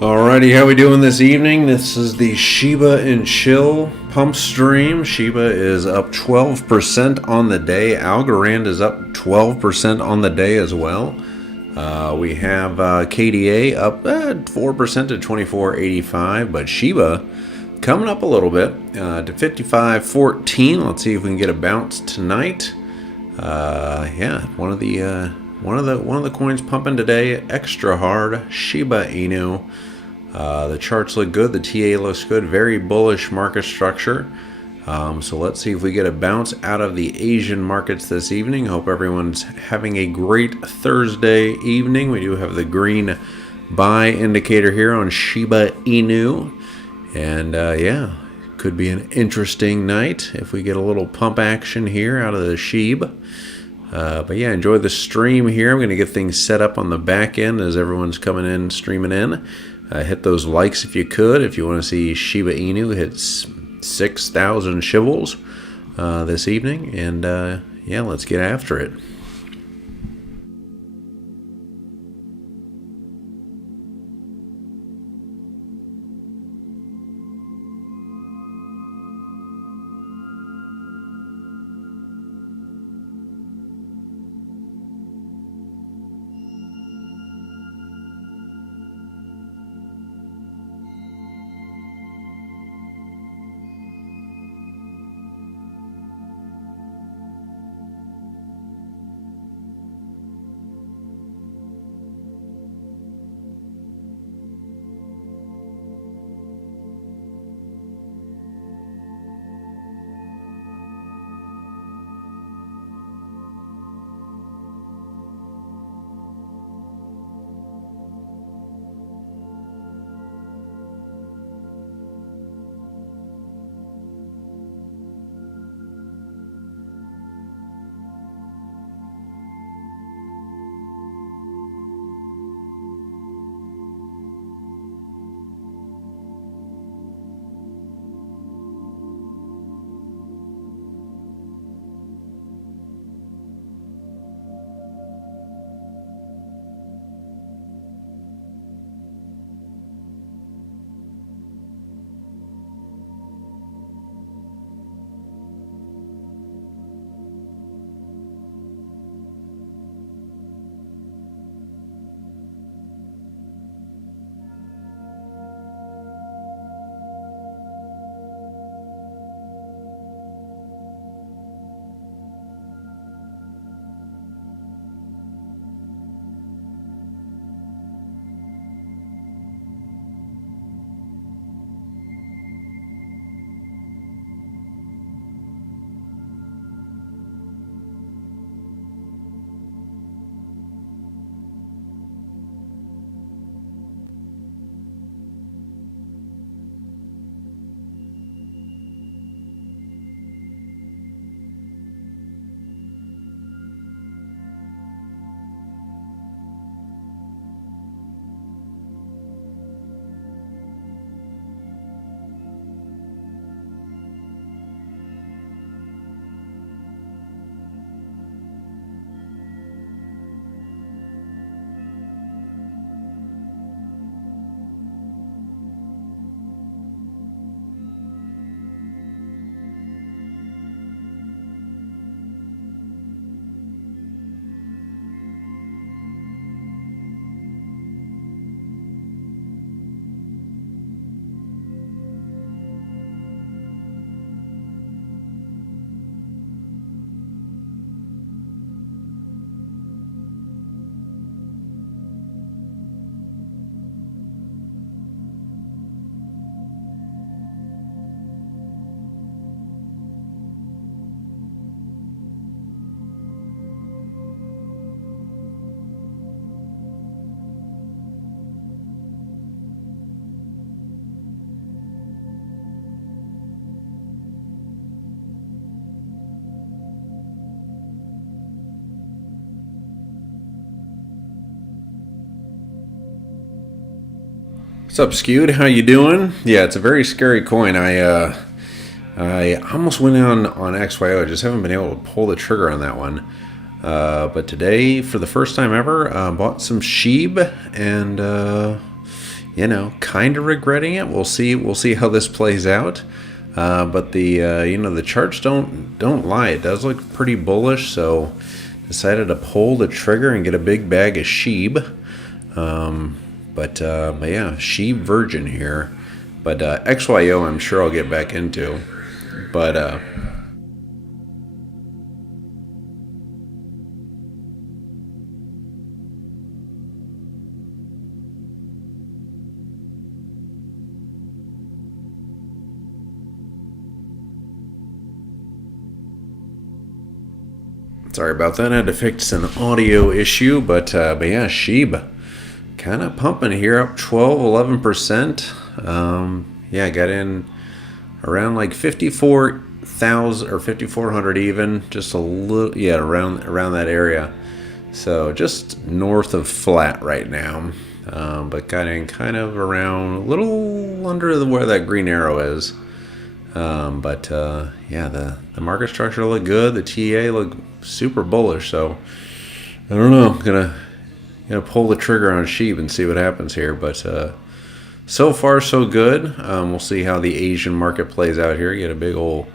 Alrighty, how we doing this evening? This is the Shiba Inu Pump stream. Shiba is up 12% on the day. Algorand is up 12% on the day as well. We have KDA up 4% to 24.85, but Shiba coming up a little bit to 55.14. Let's see if we can get a bounce tonight. One of the coins pumping today extra hard. Shiba Inu. The charts look good. The TA looks good. Very bullish market structure. So let's see if we get a bounce out of the Asian markets this evening. Hope everyone's having a great Thursday evening. We do have the green buy indicator here on Shiba Inu. And could be an interesting night if we get a little pump action here out of the SHIB. Enjoy the stream here. I'm going to get things set up on the back end as everyone's coming in, streaming in. Hit those likes if you could. If you want to see Shiba Inu hit 6,000 shibbles this evening. And let's get after it. What's up, Skewed? How you doing? Yeah, it's a very scary coin. I almost went on XYO. I just haven't been able to pull the trigger on that one. But today, for the first time ever, bought some SHIB, and kind of regretting it. We'll see. We'll see how this plays out. But the charts don't lie. It does look pretty bullish. So decided to pull the trigger and get a big bag of SHIB. But yeah, SHIB Virgin here. But XYO, I'm sure I'll get back into. But sorry about that. I had to fix an audio issue. But yeah, SHIB kind of pumping here, up 11%. Yeah, got in around like 54,000 or 5,400 even, just a little, yeah, around that area. So just north of flat right now, but got in kind of around a little under where that green arrow is. But yeah, the market structure looked good. The TA looked super bullish. So I don't know, gonna pull the trigger on SHIB and see what happens here. But so far so good. We'll see how the Asian market plays out here. You get a big old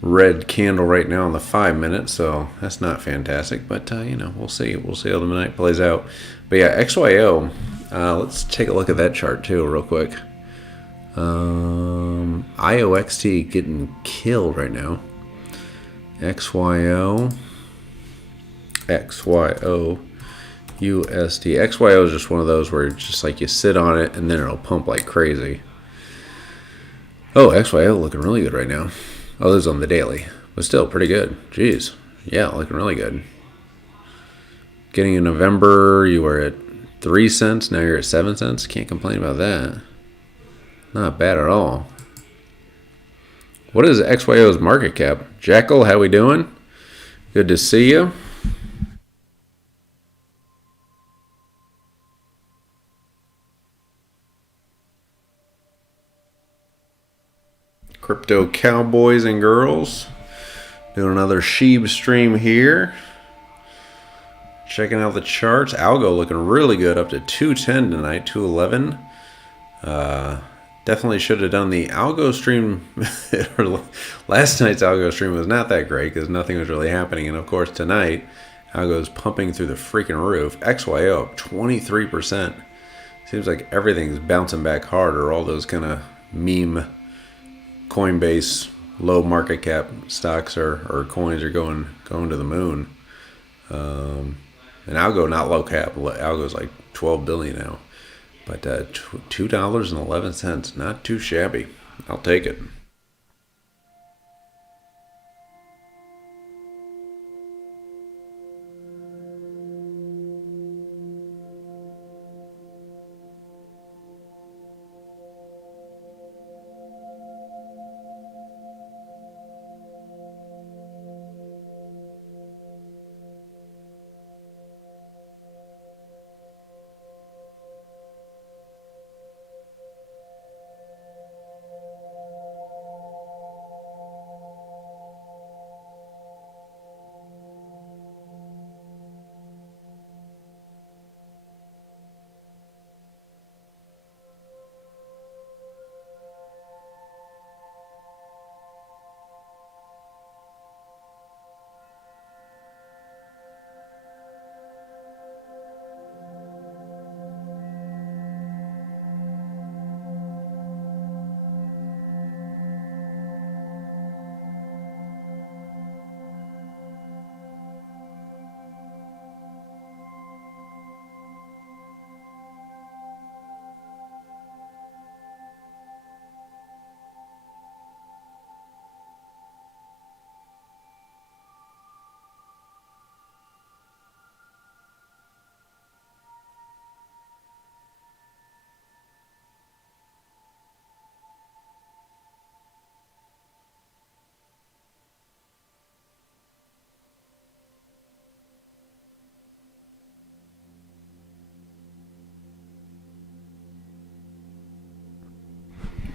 red candle right now on the 5 minute, so that's not fantastic. But we'll see. We'll see how the night plays out. But yeah, XYO. Let's take a look at that chart too, real quick. IOXT getting killed right now. XYO USD. XYO is just one of those where it's just like you sit on it and then it'll pump like crazy. Oh, XYO looking really good right now. Oh, this is on the daily, but still pretty good. Jeez, yeah, looking really good. Getting in November, you were at 3 cents. Now you're at 7 cents. Can't complain about that. Not bad at all. What is XYO's market cap? Jackal, how we doing? Good to see you. Crypto cowboys and girls. Doing another SHIB stream here. Checking out the charts. Algo looking really good, up to 210 tonight, 211. Definitely should have done the algo stream. Last night's algo stream was not that great because nothing was really happening. And of course tonight, algo's pumping through the freaking roof. XYO up 23%. Seems like everything's bouncing back hard, or all those kind of meme Coinbase low market cap stocks or coins are going to the moon. And algo not low cap. Algo's like 12 billion now. But $2.11, not too shabby. I'll take it.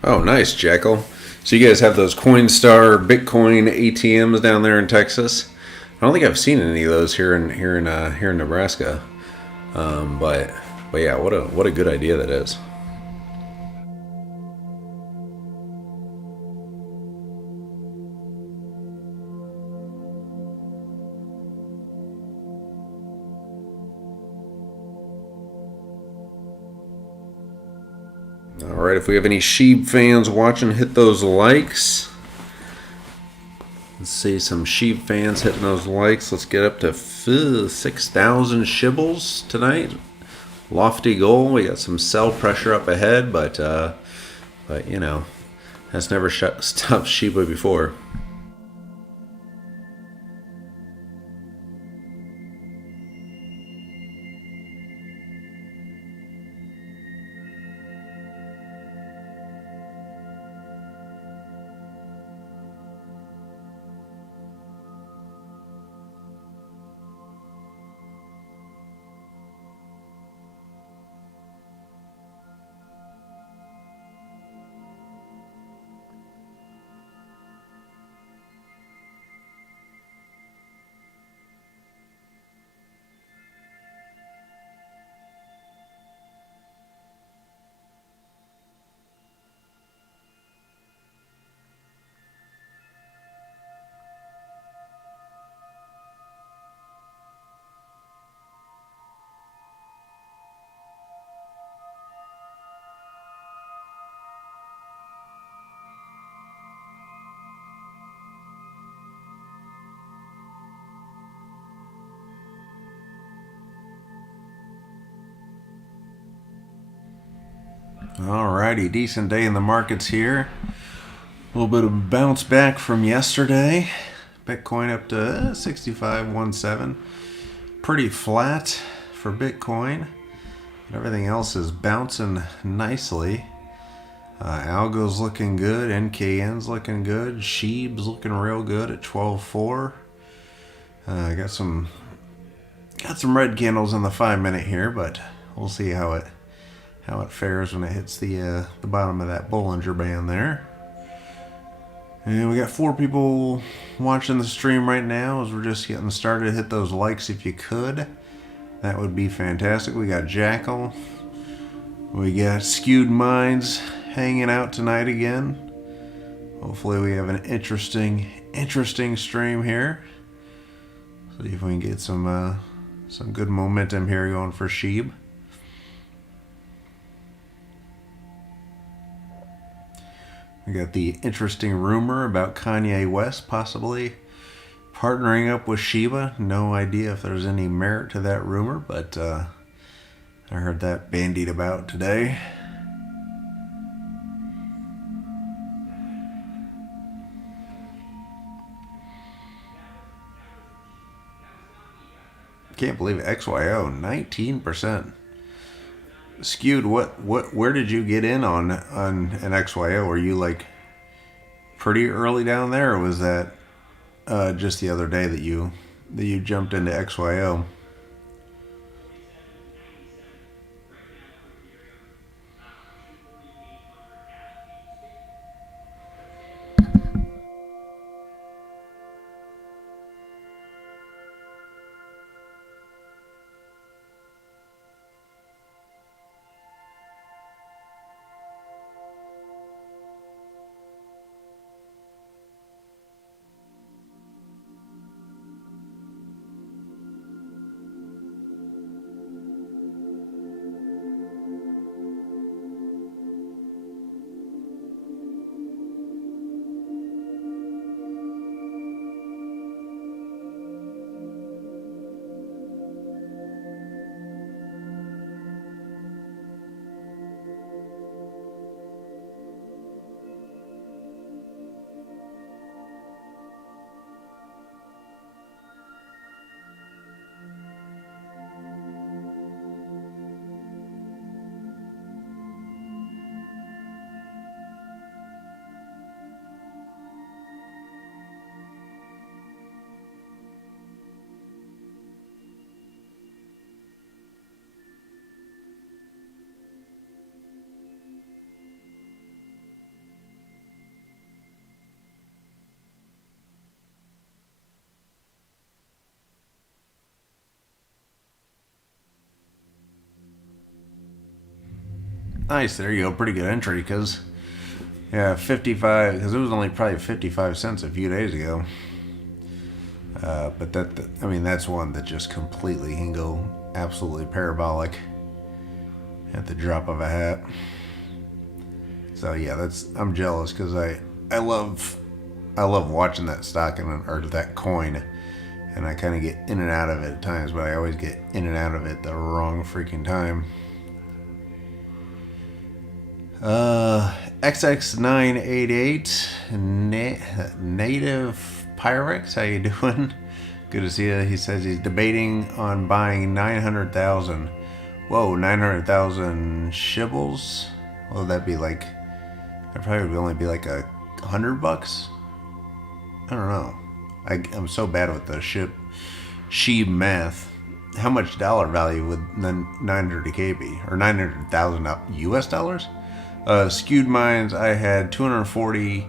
Oh, nice, Jackal. So you guys have those Coinstar Bitcoin ATMs down there in Texas? I don't think I've seen any of those here in Nebraska. But yeah, what a good idea that is. All right, if we have any SHIB fans watching, hit those likes. Let's see some SHIB fans hitting those likes. Let's get up to 6,000 shibbles tonight. Lofty goal. We got some sell pressure up ahead, but you know, that's never stopped Shiba before. Alrighty, decent day in the markets here. A little bit of bounce back from yesterday. Bitcoin up to 65.17. Pretty flat for Bitcoin. Everything else is bouncing nicely. Algo's looking good. NKN's looking good. SHIB's looking real good at 12.4. Got some red candles in the 5-minute here, but we'll see how it fares when it hits the bottom of that Bollinger Band there. And we got 4 people watching the stream right now as we're just getting started. Hit those likes if you could. That would be fantastic. We got Jackal. We got Skewed Minds hanging out tonight again. Hopefully we have an interesting stream here. See if we can get some good momentum here going for SHIB. We got the interesting rumor about Kanye West possibly partnering up with Shiba. No idea if there's any merit to that rumor, but I heard that bandied about today. Can't believe it. XYO 19%. Skewed, where did you get in on an XYO? Were you like pretty early down there, or was that just the other day that you jumped into XYO? Nice, there you go. Pretty good entry, because 55, because it was only probably 55 cents a few days ago. But that's one that just completely can go absolutely parabolic at the drop of a hat. So yeah, I'm jealous because I love watching that stock or that coin, and I kind of get in and out of it at times, but I always get in and out of it the wrong freaking time. XX988 Native Pyrex, how you doing? Good to see you. He says he's debating on buying 900,000. Whoa, 900,000 shibbles? What would that be like? That probably would only be like $100. I don't know. I'm so bad with the SHIB math. How much dollar value would 900K be? Or 900,000 US dollars? Skewed mines, I had 240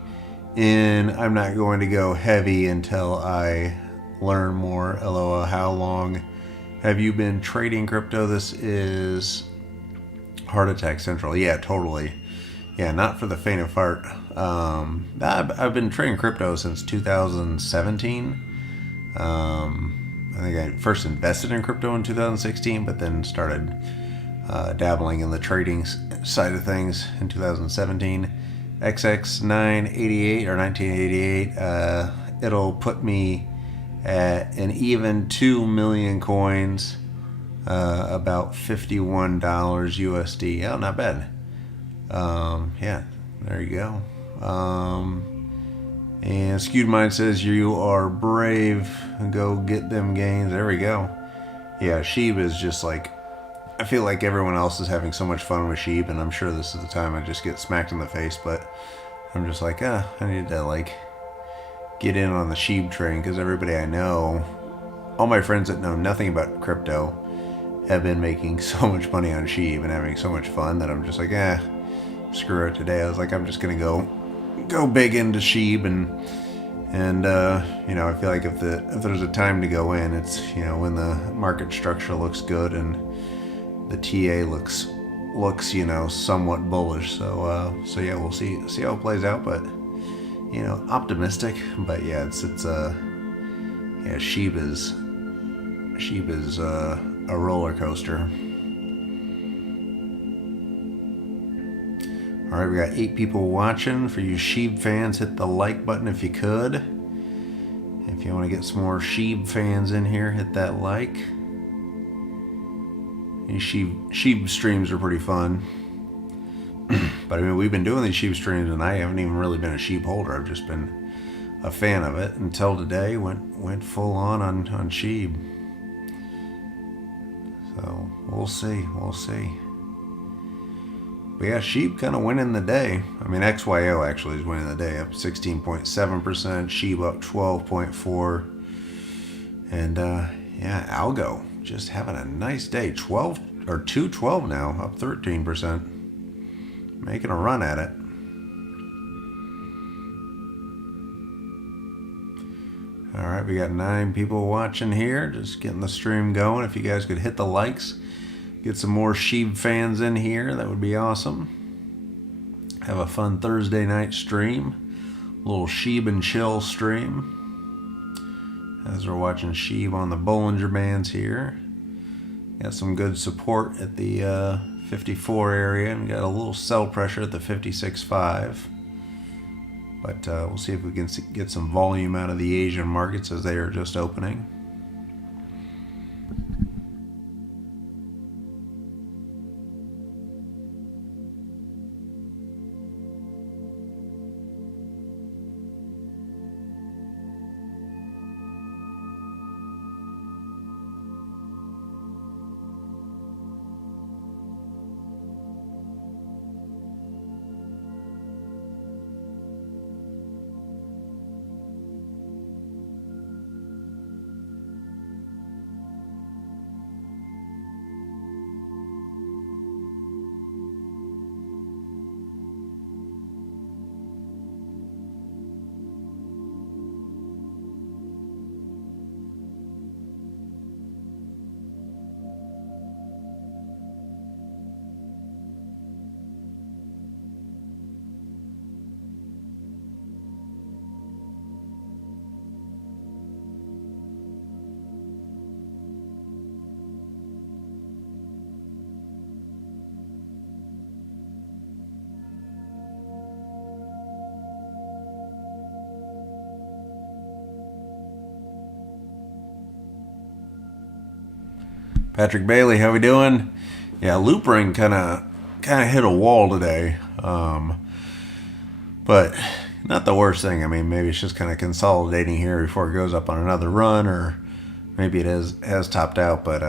in. I'm not going to go heavy until I learn more. LOL, how long have you been trading crypto? This is Heart Attack Central. Yeah, totally. Yeah, not for the faint of heart. I've been trading crypto since 2017. I think I first invested in crypto in 2016, but then started dabbling in the trading side of things in 2017. XX988 or 1988. It'll put me at an even 2 million coins, about $51 USD. Oh, not bad. Yeah, there you go. And Skewed Mind says you are brave. Go get them gains. There we go. Yeah, SHIB is just like, I feel like everyone else is having so much fun with SHIB, and I'm sure this is the time I just get smacked in the face, but I'm just like, I need to like get in on the SHIB train, because everybody I know, all my friends that know nothing about crypto, have been making so much money on SHIB and having so much fun that I'm just like, screw it today. I was like, I'm just gonna go big into SHIB, and I feel like if there's a time to go in, it's when the market structure looks good and the TA looks somewhat bullish. So yeah, we'll see how it plays out, but optimistic. But yeah, SHIB is a roller coaster. All right, we got 8 people watching. For you SHIB fans, hit the like button if you could. If you want to get some more SHIB fans in here, hit that like. These SHIB streams are pretty fun. But I mean, we've been doing these SHIB streams, and I haven't even really been a SHIB holder. I've just been a fan of it until today. Went full on SHIB. So we'll see. But yeah, SHIB kind of winning the day. I mean, XYO actually is winning the day, up 16.7%. SHIB up 12.4%. And Algo just having a nice day. 212 now, up 13%. Making a run at it. All right, we got 9 people watching here. Just getting the stream going. If you guys could hit the likes, get some more SHIB fans in here, that would be awesome. Have a fun Thursday night stream. A little SHIB and chill stream. As we're watching SHIB on the Bollinger Bands here. Got some good support at the 54 area, and got a little sell pressure at the 56.5. But we'll see if we can get some volume out of the Asian markets as they are just opening. Patrick Bailey, how we doing? Yeah, loop ring kind of hit a wall today, but not the worst thing. I mean, maybe it's just kind of consolidating here before it goes up on another run, or maybe it has topped out. But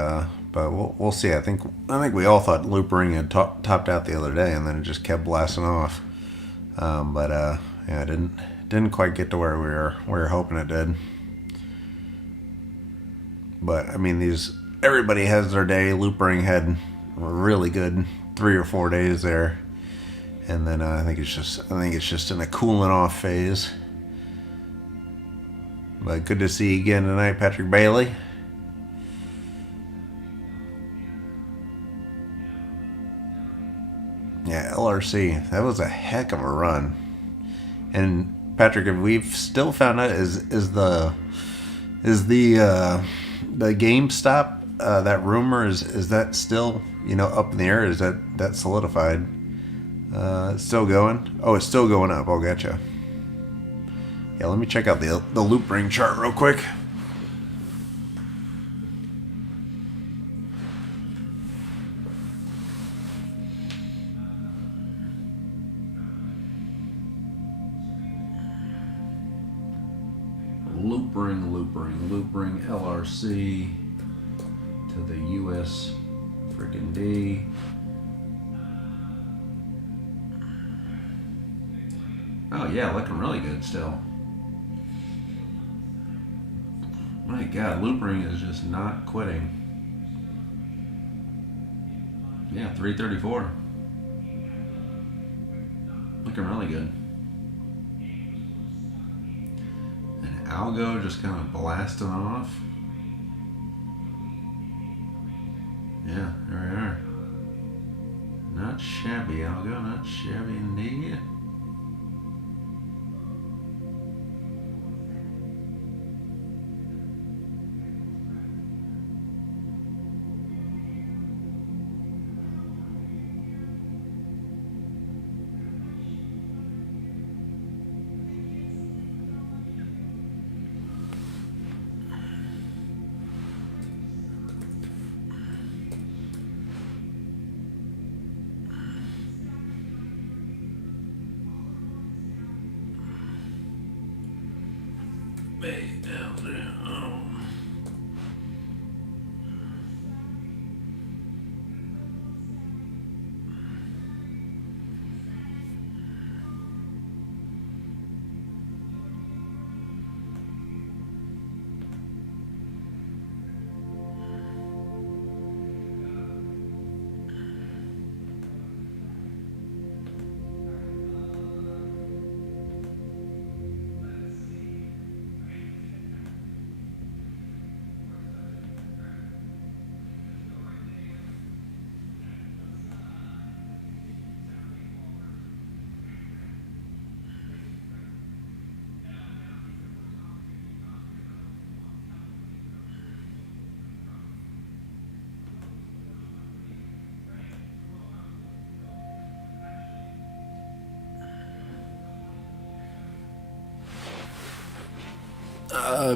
we'll see. I think we all thought loop ring had topped out the other day, and then it just kept blasting off. Yeah, it didn't quite get to where we were hoping it did. But I mean, everybody has their day. Loop ring had a really good 3 or 4 days there, and then I think it's just in a cooling off phase. But good to see you again tonight, Patrick Bailey. Yeah, LRC, that was a heck of a run. And Patrick, if we've still found out is the GameStop that rumor is that still up in the air? Is that solidified? It's still going. Oh, it's still going up. Oh, gotcha. Yeah, let me check out the loop ring chart real quick. Loop ring LRC to the US freaking D. Oh yeah, looking really good still. My God, loop ring is just not quitting. Yeah, 334. Looking really good. Algo just kind of blasting off. Yeah, there we are. Not shabby, Algo, not shabby indeed.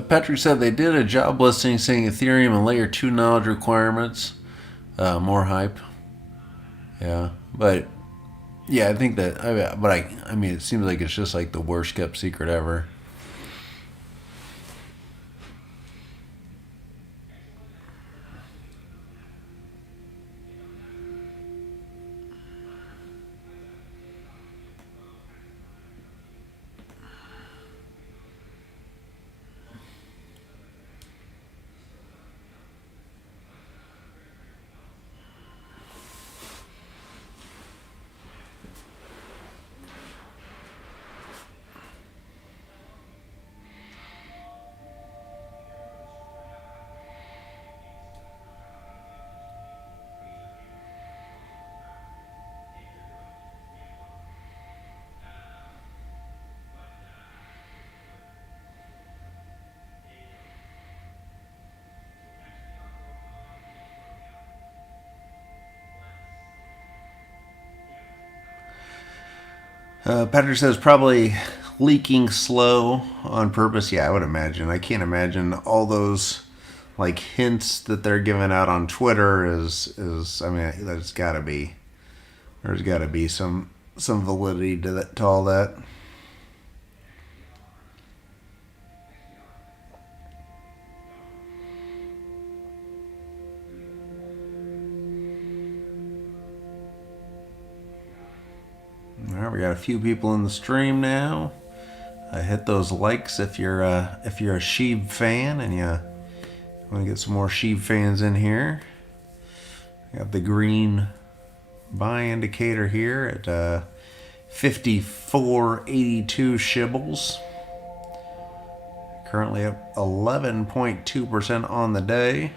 Patrick said they did a job listing saying Ethereum and layer 2 knowledge requirements. More hype. Yeah, but yeah, I think that. I mean, it seems like it's just like the worst kept secret ever. Patrick says probably leaking slow on purpose. Yeah, I would imagine. I can't imagine all those like hints that they're giving out on Twitter is I mean, there's got to be some validity to that, to all that. All right, we got a few people in the stream now. Hit those likes if you're a SHIB fan and you want to get some more SHIB fans in here. Got the green buy indicator here at 54.82 shibbles. Currently up 11.2% on the day.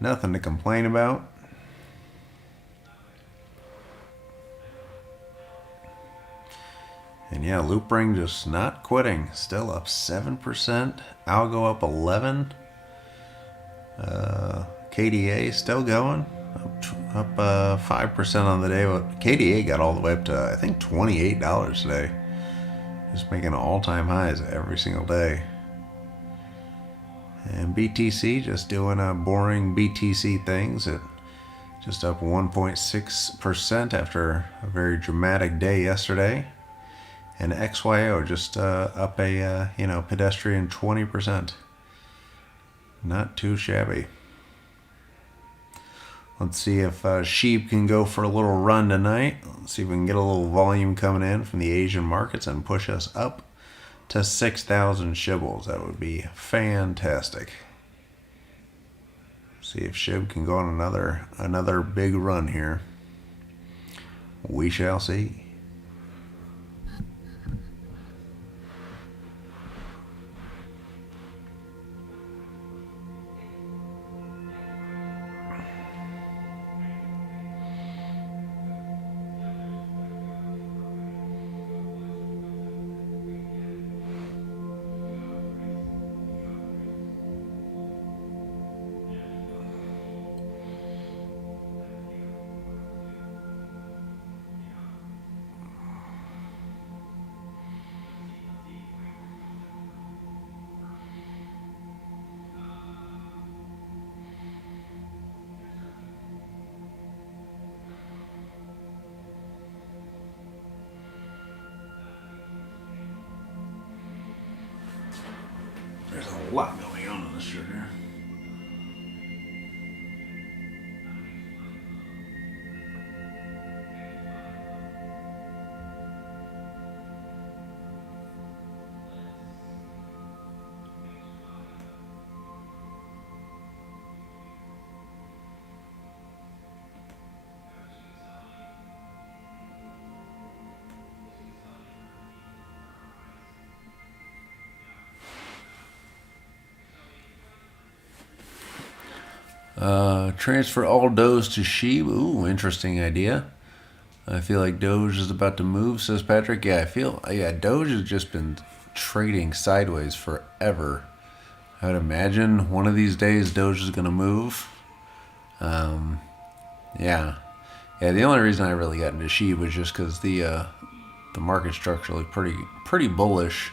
Nothing to complain about. And yeah, loop ring just not quitting. Still up 7%. Algo up 11. KDA still going. Up 5% on the day. But KDA got all the way up to, I think, $28 today. Just making all-time highs every single day. And BTC just doing boring BTC things. It just up 1.6% after a very dramatic day yesterday. And XYO just up a pedestrian 20%. Not too shabby. Let's see if SHIB can go for a little run tonight. Let's see if we can get a little volume coming in from the Asian markets and push us up to 6,000 shibbles. That would be fantastic. See if SHIB can go on another big run here. We shall see. There's a lot going on in this shirt here. Transfer all Doge to SHIB. Ooh, interesting idea. I feel like Doge is about to move, says Patrick. Yeah, Doge has just been trading sideways forever. I would imagine one of these days Doge is going to move. Yeah, the only reason I really got into SHIB was just because the market structure looked pretty bullish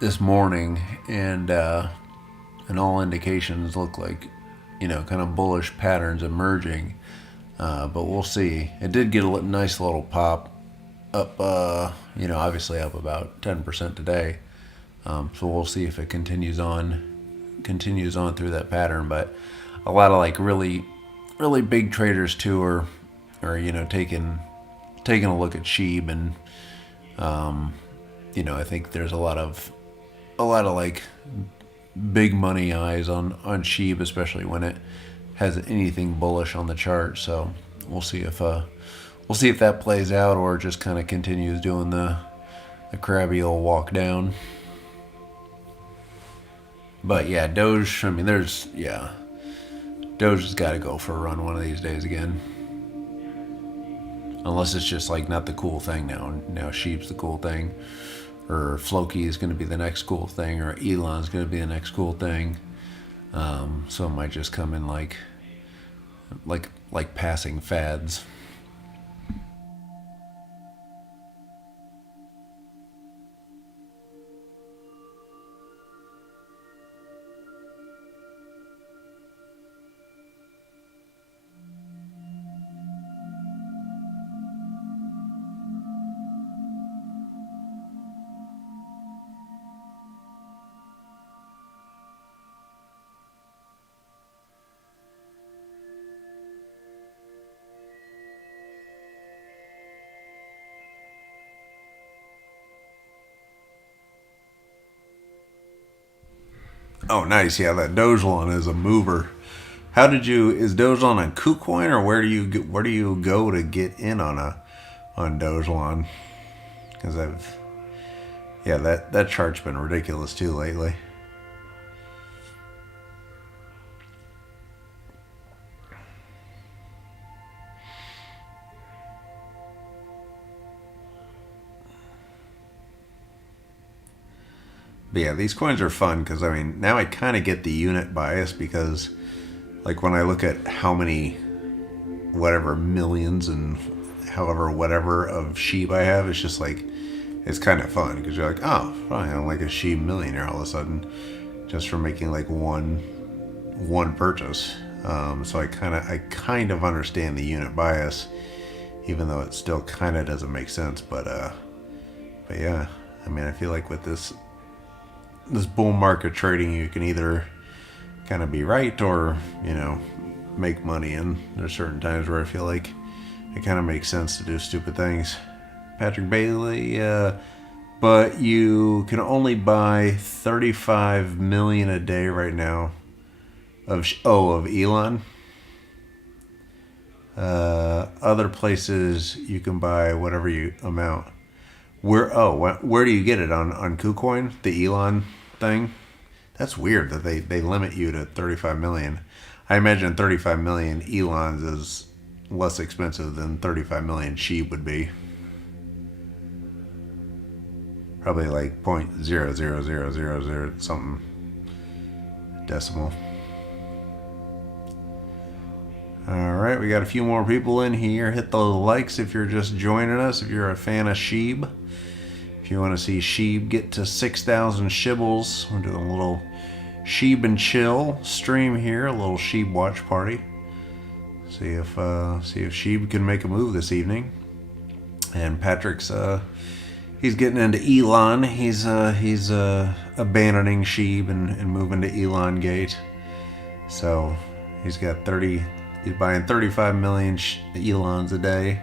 this morning, and all indications look like, kind of bullish patterns emerging. But we'll see. It did get a nice little pop up, obviously up about 10% today. So we'll see if it continues on through that pattern. But a lot of like really, really big traders too are taking a look at SHIB, and I think there's a lot of like big money eyes on SHIB, especially when it has anything bullish on the chart. So we'll see if that plays out, or just kind of continues doing the crabby old walk down. But yeah, Doge. I mean, Doge has got to go for a run one of these days again. Unless it's just like not the cool thing now. Now SHIB's the cool thing, or Floki is going to be the next cool thing, or Elon's going to be the next cool thing. So it might just come in like passing fads. Oh, nice. Yeah, that Dogelon is a mover. How did you? Is Dogelon on KuCoin, or where do you go to get in on Dogelon? Because that chart's been ridiculous too lately. But yeah, these coins are fun because, I mean, now I kind of get the unit bias because, like, when I look at how many, whatever, millions and however, whatever of SHIB I have, it's just like, it's kind of fun because you're like, oh, fine, I'm like a SHIB millionaire all of a sudden just from making like one purchase. So I kind of understand the unit bias, even though it still kind of doesn't make sense. But yeah, I mean, I feel like with this bull market trading, you can either kind of be right or, make money. And there's certain times where I feel like it kind of makes sense to do stupid things. Patrick Bailey, but you can only buy 35 million a day right now of Elon. Other places you can buy whatever you amount. Where do you get it on KuCoin? The Elon thing? That's weird that they limit you to 35 million. I imagine 35 million Elons is less expensive than 35 million SHIB would be. Probably like 0.00000 something decimal. Alright, we got a few more people in here. Hit those likes if you're just joining us, if you're a fan of SHIB. If you want to see SHIB get to 6,000 shibbles, we're doing a little SHIB and chill stream here, a little SHIB watch party. See if SHIB can make a move this evening. And Patrick's he's getting into Elon. He's abandoning SHIB and moving to Elon Gate. So he's buying 35 million Elons a day.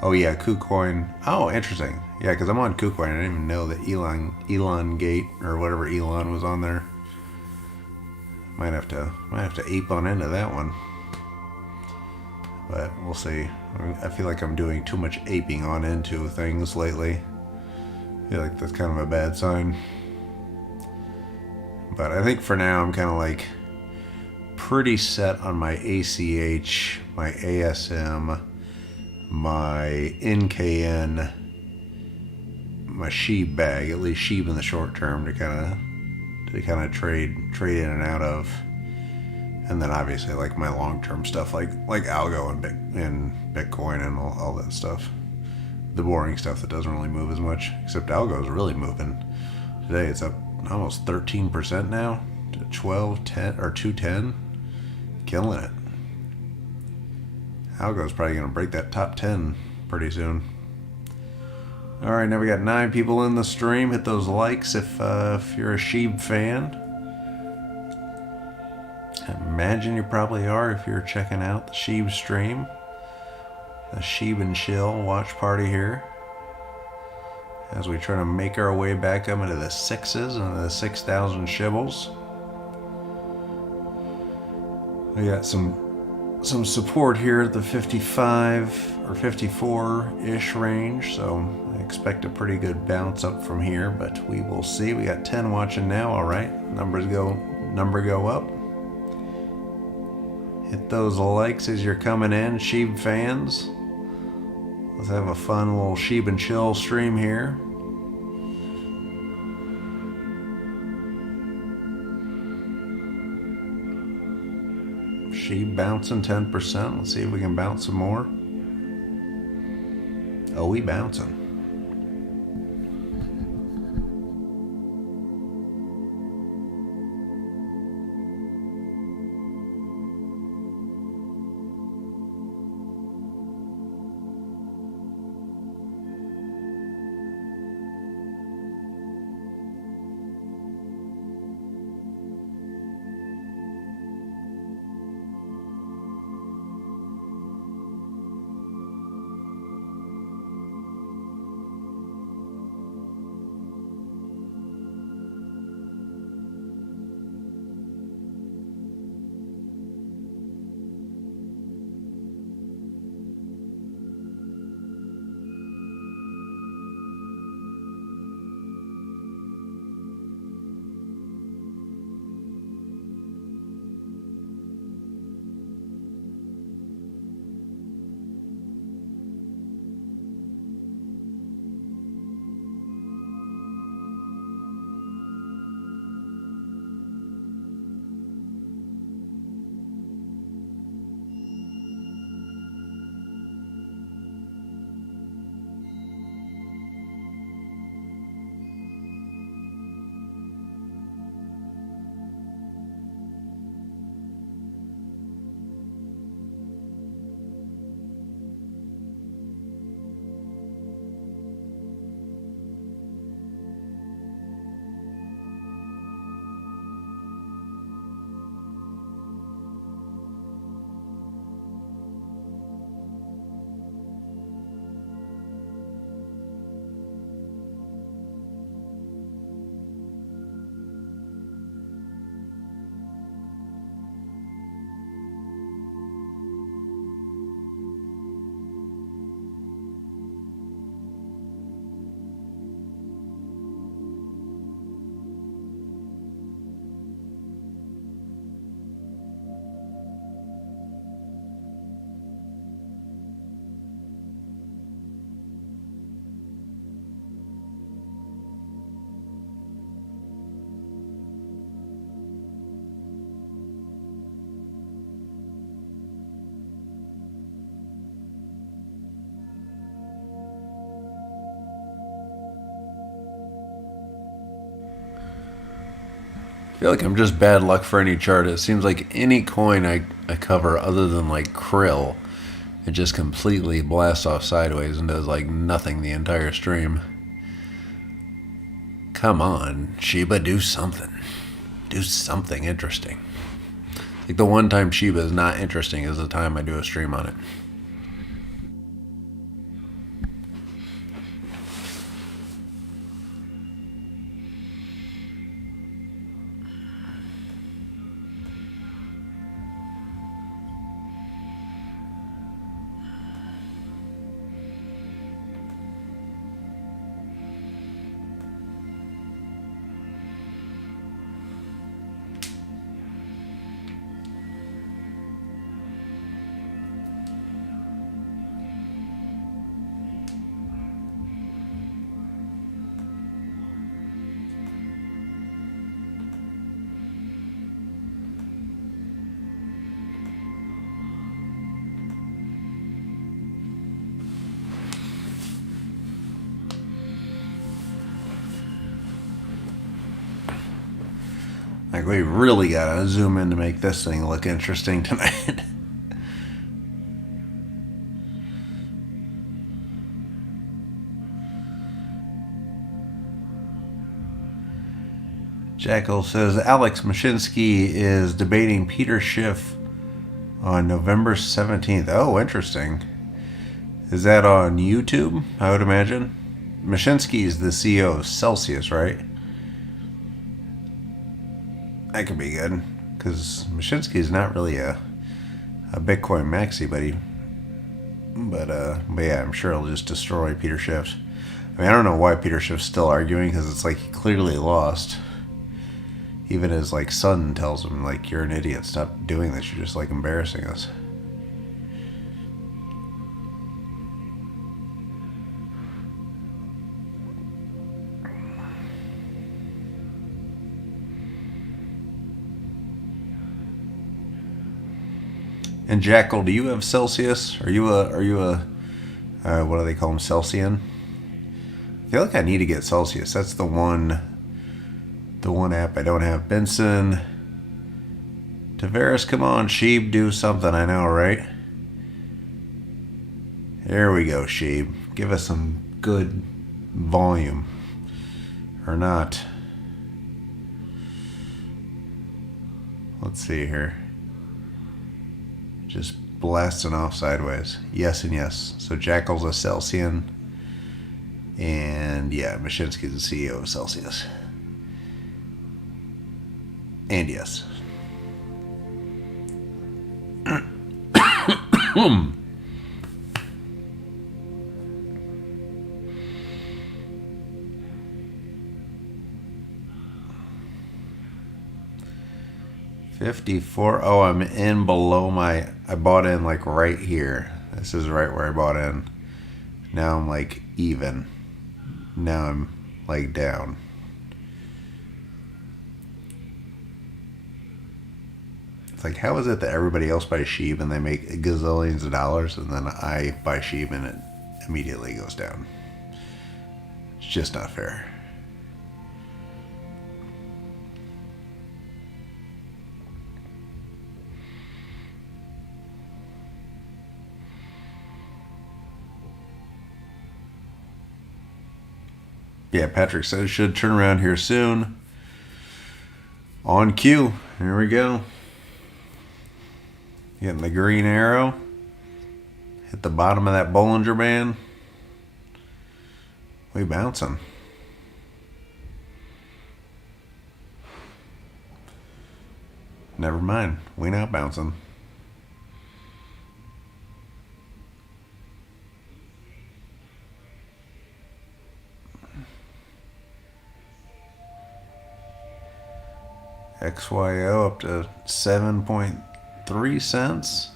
Oh yeah, KuCoin. Oh, interesting. Yeah, because I'm on KuCoin. I didn't even know that Elon Gate or whatever Elon was on there. Might have to ape on into that one. But we'll see. I feel like I'm doing too much aping on into things lately. I feel like that's kind of a bad sign. But I think for now I'm kind of like pretty set on my ACH, my ASM, my NKN, my SHIB bag, at least SHIB in the short term to kind of trade in and out of. And then obviously like my long-term stuff like algo and Bitcoin and all that stuff. The boring stuff that doesn't really move as much, except algo is really moving. Today it's up almost 13% now to 1210 or 210. Killing it. Algo's probably going to break that top 10 pretty soon. Alright, now we got 9 people in the stream. Hit those likes if you're a SHIB fan. I imagine you probably are if you're checking out the SHIB stream. The SHIB and chill watch party here. As we try to make our way back up into the 6s and the 6,000 shibbles. We got some support here at the 55 or 54-ish range, so I expect a pretty good bounce up from here, but we will see. We got 10 watching now. All right, number go up. Hit those likes as you're coming in, SHIB fans. Let's have a fun little SHIB and chill stream here. SHIB bouncing 10%. Let's see if we can bounce some more. Oh, we bouncing. I feel like I'm just bad luck for any chart. It seems like any coin I cover other than like krill, it just completely blasts off sideways and does like nothing the entire stream. Come on, Shiba, do something. Do something interesting. Like the one time Shiba is not interesting is the time I do a stream on it. Like, we really gotta zoom in to make this thing look interesting tonight. Jackal says Alex Mashinsky is debating Peter Schiff on November 17th. Oh, interesting. Is that on YouTube? I would imagine. Mashinsky is the CEO of Celsius, right? That could be good, because Mashinsky is not really a Bitcoin maxi, but yeah, I'm sure it'll just destroy Peter Schiff's. I mean, I don't know why Peter Schiff's still arguing, because it's like he clearly lost. Even his like son tells him, like, you're an idiot, stop doing this, you're just like embarrassing us. And Jackal, do you have Celsius? Are you a what do they call them, Celsian? I feel like I need to get Celsius. That's the one app I don't have. Benson, Tavares, come on, SHIB, do something. I know, right? There we go, SHIB. Give us some good volume, or not. Let's see here. Just blasting off sideways. Yes and yes. So Jackal's a Celsian. And yeah, Mashinsky's the CEO of Celsius. And yes. $54. Oh, I'm in below my... I bought in like right here. This is right where I bought in. Now I'm like even. Now I'm like down. It's like, how is it that everybody else buys SHIB and they make gazillions of dollars, and then I buy SHIB and it immediately goes down? It's just not fair. Yeah, Patrick says it should turn around here soon. On cue. Here we go. Getting the green arrow. Hit the bottom of that Bollinger Band. We bouncing. Never mind. We not bouncing. XYO up to 7.3 cents.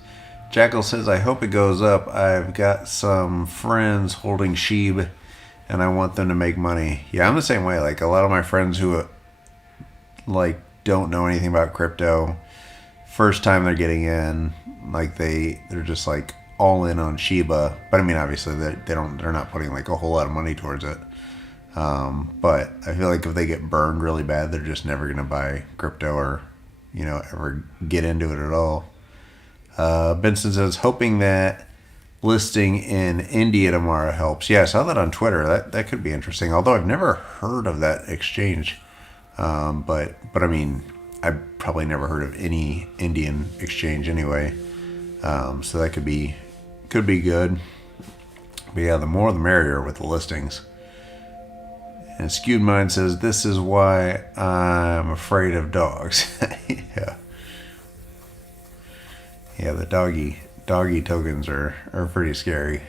Jackal says, I hope it goes up. I've got some friends holding SHIB and I want them to make money. Yeah, I'm the same way. Like, a lot of my friends who like don't know anything about crypto, first time they're getting in, like they're just like all in on Shiba. But I mean, obviously they're not putting like a whole lot of money towards it. But I feel like if they get burned really bad, they're just never going to buy crypto or, ever get into it at all. Benson says, hoping that listing in India tomorrow helps. Yeah, I saw that on Twitter. That could be interesting. Although I've never heard of that exchange. But I mean, I've probably never heard of any Indian exchange anyway. So that could be good. But yeah, the more the merrier with the listings. And Skewed Mind says, this is why I'm afraid of dogs. Yeah. Yeah, the doggy tokens are pretty scary.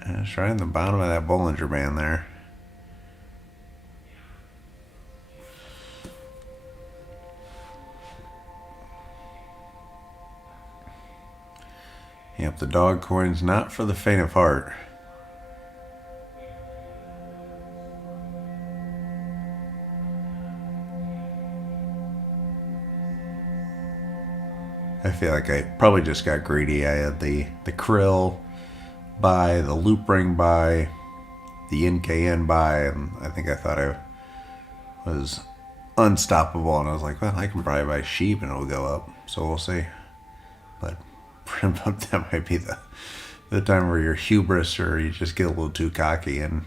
And it's right in the bottom of that Bollinger Band there. Yep, the dog coin's not for the faint of heart. I feel like I probably just got greedy. I had the krill buy, the loop ring buy, the NKN buy, and I think I thought I was unstoppable, and I was like, well, I can probably buy SHIB and it'll go up, so we'll see. But that might be the time where you're hubris or you just get a little too cocky, and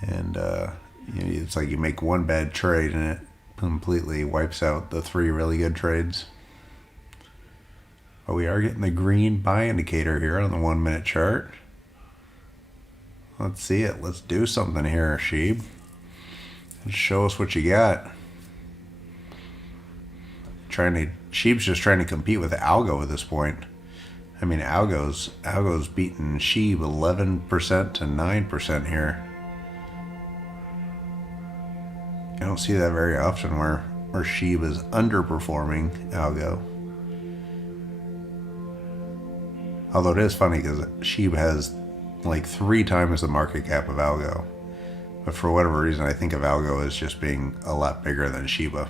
it's like you make one bad trade and it completely wipes out the 3 really good trades. But we are getting the green buy indicator here on the 1 minute chart. Let's see it. Let's do something here, SHIB. Show us what you got. SHIB's just trying to compete with Algo at this point. I mean, Algo's beating SHIB 11% to 9% here. I don't see that very often where SHIB is underperforming Algo. Although it is funny because SHIB has like 3 times the market cap of Algo. But for whatever reason, I think of Algo as just being a lot bigger than Shiba.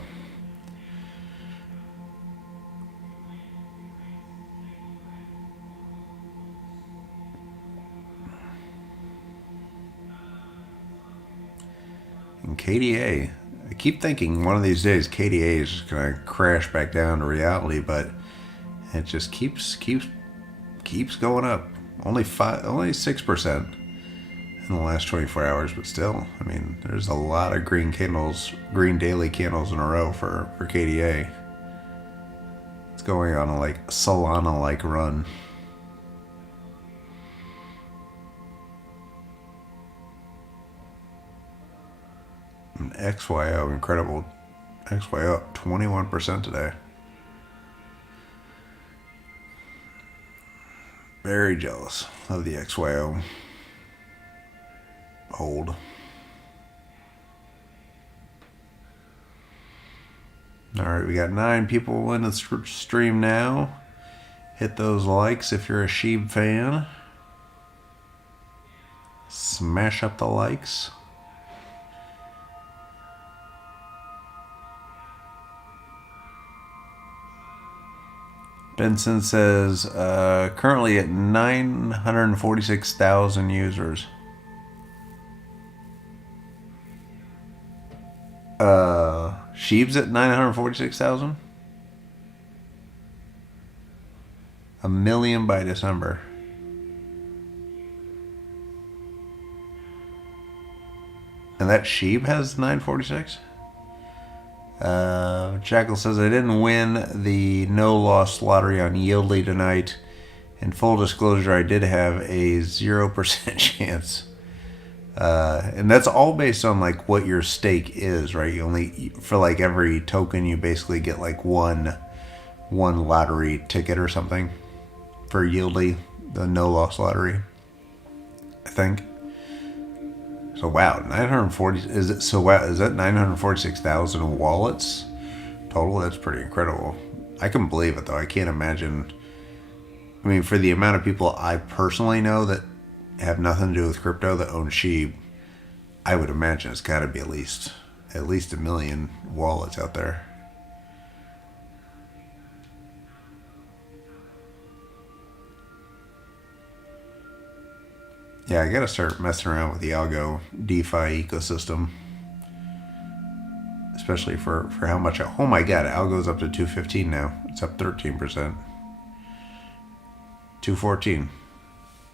And KDA, I keep thinking one of these days KDA is just going to crash back down to reality, but it just keeps going up. Only 6% in the last 24 hours, but still, I mean, there's a lot of green daily candles in a row for KDA. It's going on a like Solana-like run. And XYO, incredible. XYO up 21% today. Very jealous of the XYO hold. Alright, we got 9 people in the stream now. Hit those likes if you're a SHIB fan. Smash up the likes. Benson says, currently at 946,000 users. SHIB's at 946,000? 1 million by December. And that SHIB has 946? Jackal says, I didn't win the no-loss lottery on Yieldly tonight. In full disclosure, I did have a 0% chance. And that's all based on like what your stake is, right? You only, for like every token, you basically get like one lottery ticket or something for Yieldly, the no-loss lottery, I think. So wow, 940 is it? So wow, is that 946,000 wallets total? That's pretty incredible. I can believe it though. I can't imagine. I mean, for the amount of people I personally know that have nothing to do with crypto that own SHIB, I would imagine it's got to be at least 1 million wallets out there. Yeah, I gotta start messing around with the algo DeFi ecosystem. Especially for how much... Oh my god, algo's up to 215 now. It's up 13%. 214.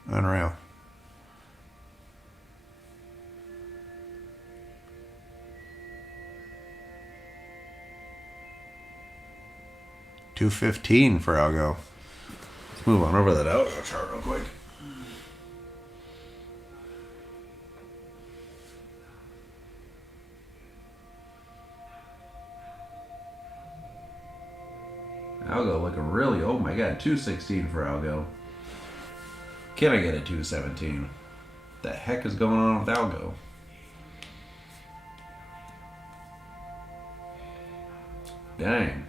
Unreal. $215 for algo. Let's move on over that algo chart real quick. Algo looking really... Oh my god, 216 for algo. Can I get a 217? What the heck is going on with algo? Dang.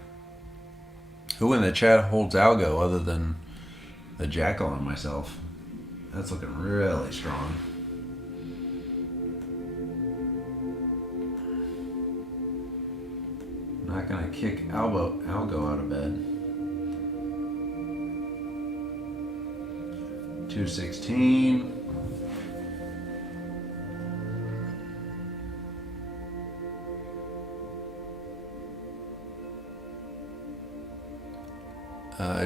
Who in the chat holds algo other than the Jackal and myself? That's looking really strong. Not gonna kick algo out of bed. 216.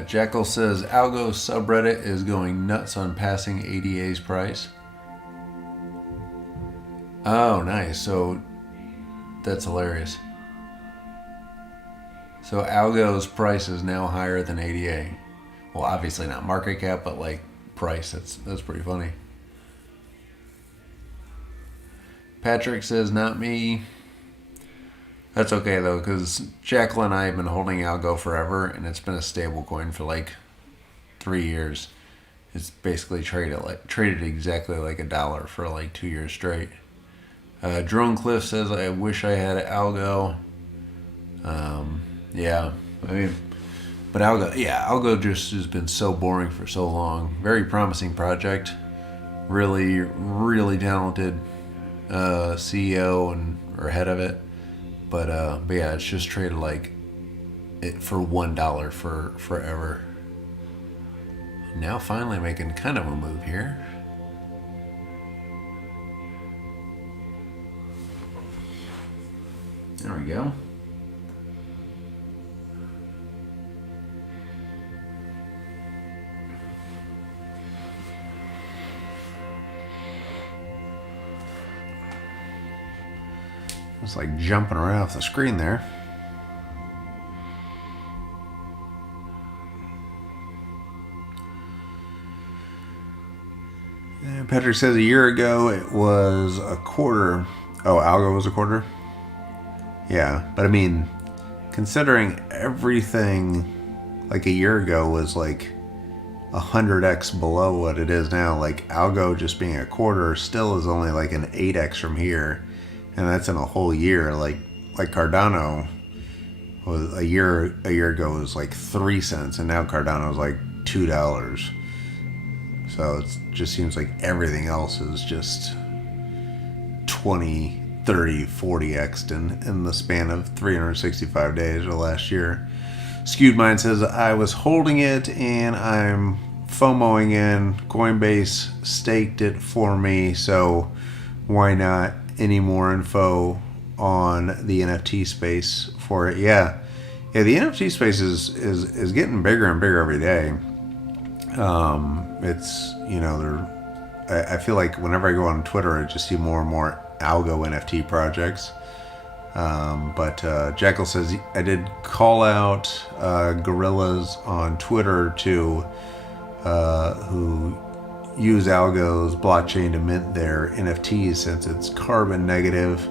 Jackal says algo subreddit is going nuts on passing ADA's price. Oh, nice. So that's hilarious. So algo's price is now higher than ADA. Well, obviously not market cap, but like price. That's pretty funny. Patrick says not me. That's okay though, because Jackal and I have been holding algo forever, and it's been a stable coin for like 3 years. It's basically traded exactly like $1 for like 2 years straight. Drone Cliff says I wish I had algo. Yeah, I mean, but algo just has been so boring for so long. Very promising project, really, really talented CEO or head of it. But yeah, it's just traded like it for $1 for forever. Now finally making kind of a move here. There we go. It's like jumping around off the screen there. And Patrick says a year ago it was a quarter. Oh, algo was a quarter? Yeah, but I mean, considering everything like a year ago was like 100x below what it is now, like algo just being a quarter still is only like an 8x from here. And that's in a whole year. Like Cardano was a year ago was like 3 cents, and now Cardano is like $2. So it just seems like everything else is just 20, 30, 40x'd in the span of 365 days or last year. Skewed Mind says I was holding it and I'm FOMOing in. Coinbase staked it for me, so why not? Any more info on the NFT space for it? Yeah, the NFT space is getting bigger and bigger every day. It's I feel like whenever I go on Twitter, I just see more and more algo NFT projects. But Jackal says I did call out gorillas on Twitter who use algo's blockchain to mint their NFTs since it's carbon negative.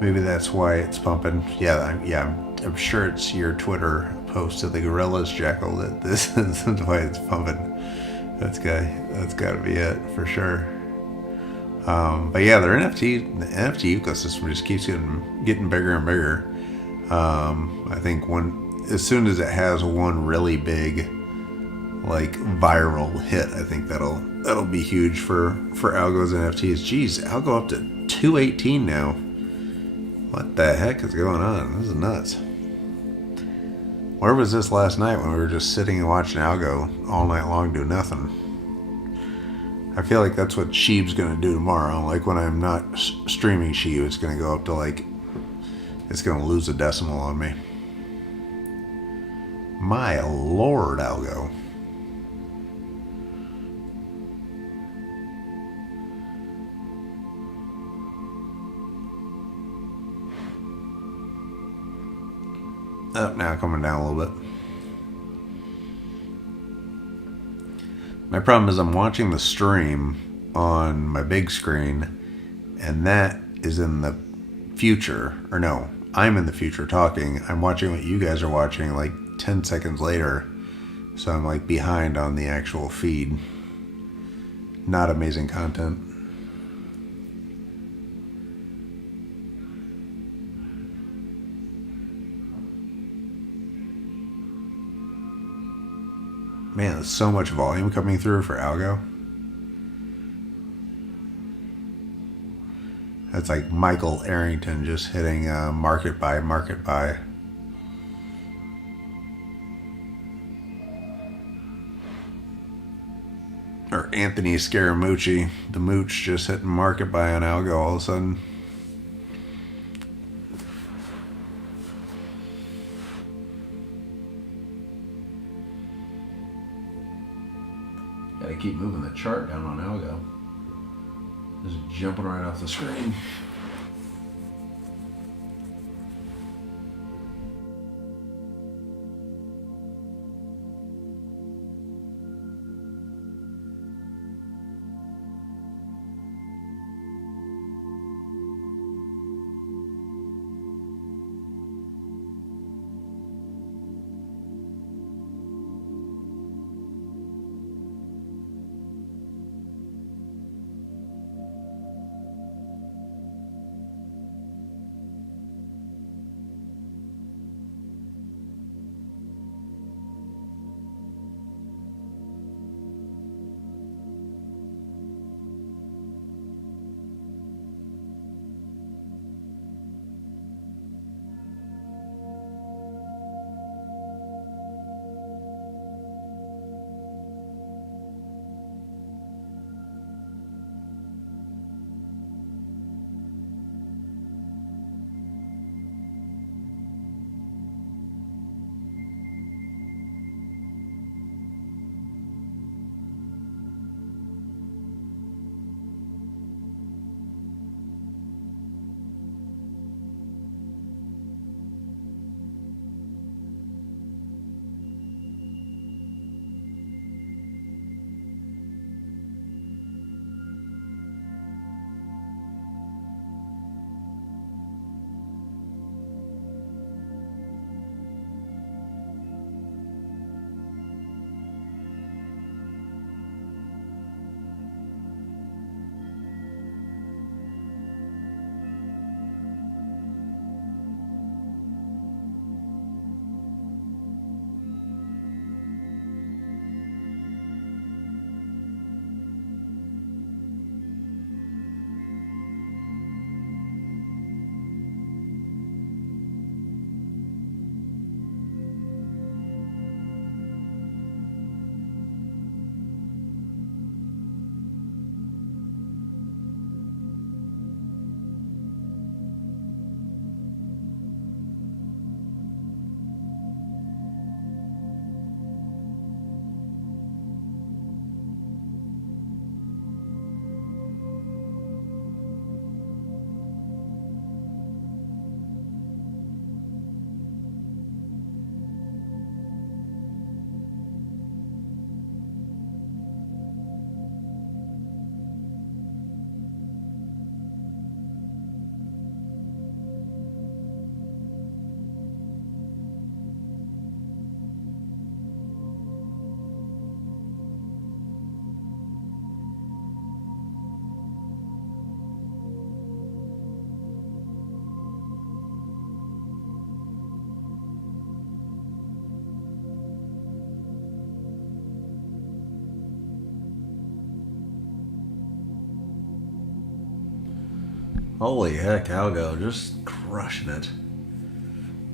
Maybe that's why it's pumping. I'm sure it's your Twitter post to the gorillas, Jackal, that this is why it's pumping. That's got to be it for sure. But yeah, the NFT ecosystem just keeps getting bigger and bigger. I think as soon as it has one really big like viral hit, I think that'll be huge for algo's NFTs. Jeez, algo up to 218 now. What the heck is going on? This is nuts. Where was this last night when we were just sitting and watching algo all night long do nothing? I feel like that's what SHIB's gonna do tomorrow. Like when I'm not streaming SHIB, it's gonna go up to like, it's gonna lose a decimal on me. My lord, algo. Up now, coming down a little bit. My problem is I'm watching the stream on my big screen, and that is in the future. Or no, I'm in the future talking. I'm watching what you guys are watching like 10 seconds later, so I'm like behind on the actual feed. Not amazing content. Man, there's so much volume coming through for algo. That's like Michael Arrington just hitting market buy, market buy. Or Anthony Scaramucci, the mooch, just hitting market buy on algo all of a sudden. Gotta keep moving the chart down on algo. Just jumping right off the screen. Holy heck, algo, just crushing it.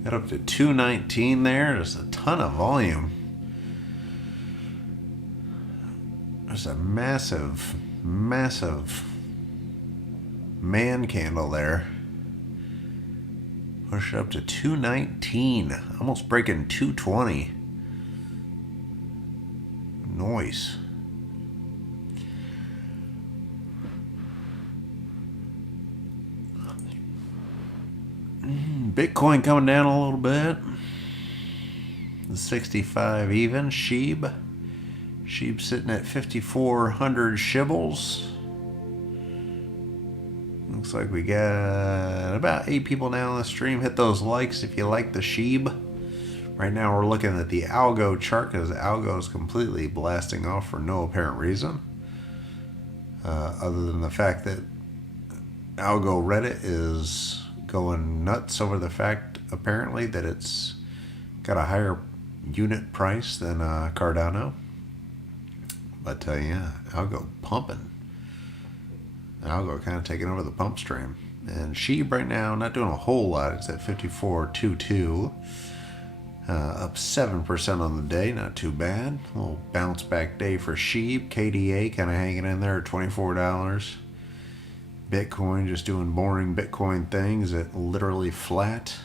Got up to 219 there, just a ton of volume. There's a massive massive man candle there. Push it up to 219, almost breaking 220. Nice. Bitcoin coming down a little bit. The 65 even. SHIB sitting at 5,400 shibbles. Looks like we got about 8 people now on the stream. Hit those likes if you like the SHIB. Right now we're looking at the algo chart because algo is completely blasting off for no apparent reason. Other than the fact that algo Reddit is going nuts over the fact apparently that it's got a higher unit price than Cardano. But yeah, algo pumping. Algo kind of taking over the pump stream. And SHIB right now not doing a whole lot. It's at 54.22. Up 7% on the day, not too bad. A little bounce back day for SHIB. KDA kind of hanging in there at $24. Bitcoin just doing boring Bitcoin things at literally flat.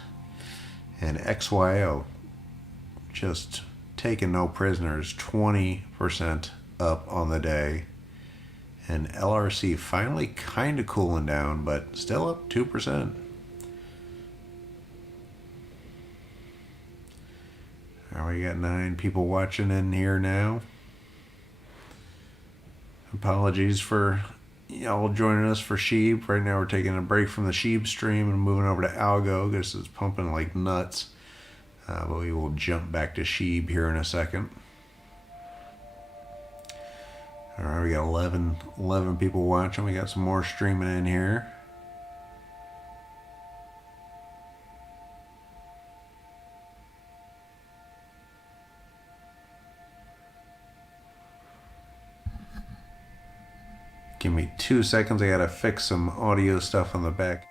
And XYO just taking no prisoners, 20% up on the day. And LRC finally kind of cooling down, but still up 2%. We got 9 people watching in here now. Apologies for y'all joining us for SHIB. Right now we're taking a break from the SHIB stream and moving over to algo because it's pumping like nuts. But we will jump back to SHIB here in a second. Alright, we got 11 people watching. We got some more streaming in here. Give me 2 seconds. I gotta fix some audio stuff on the back.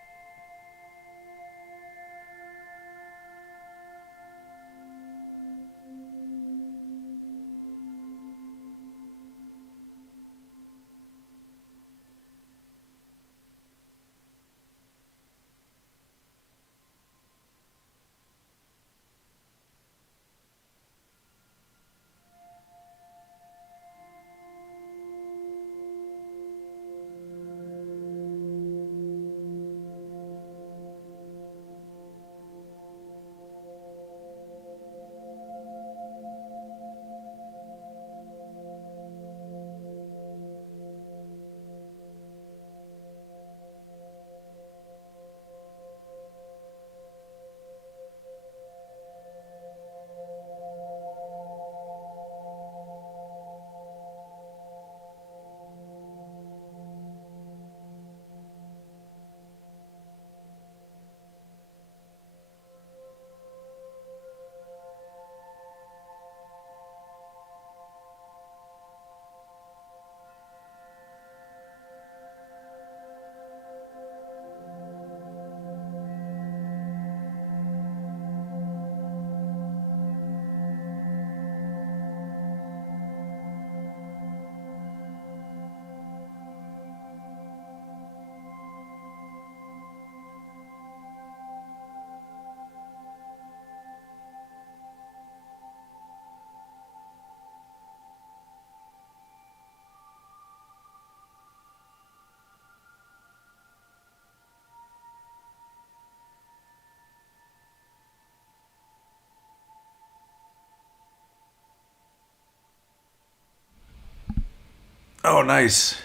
Oh, nice.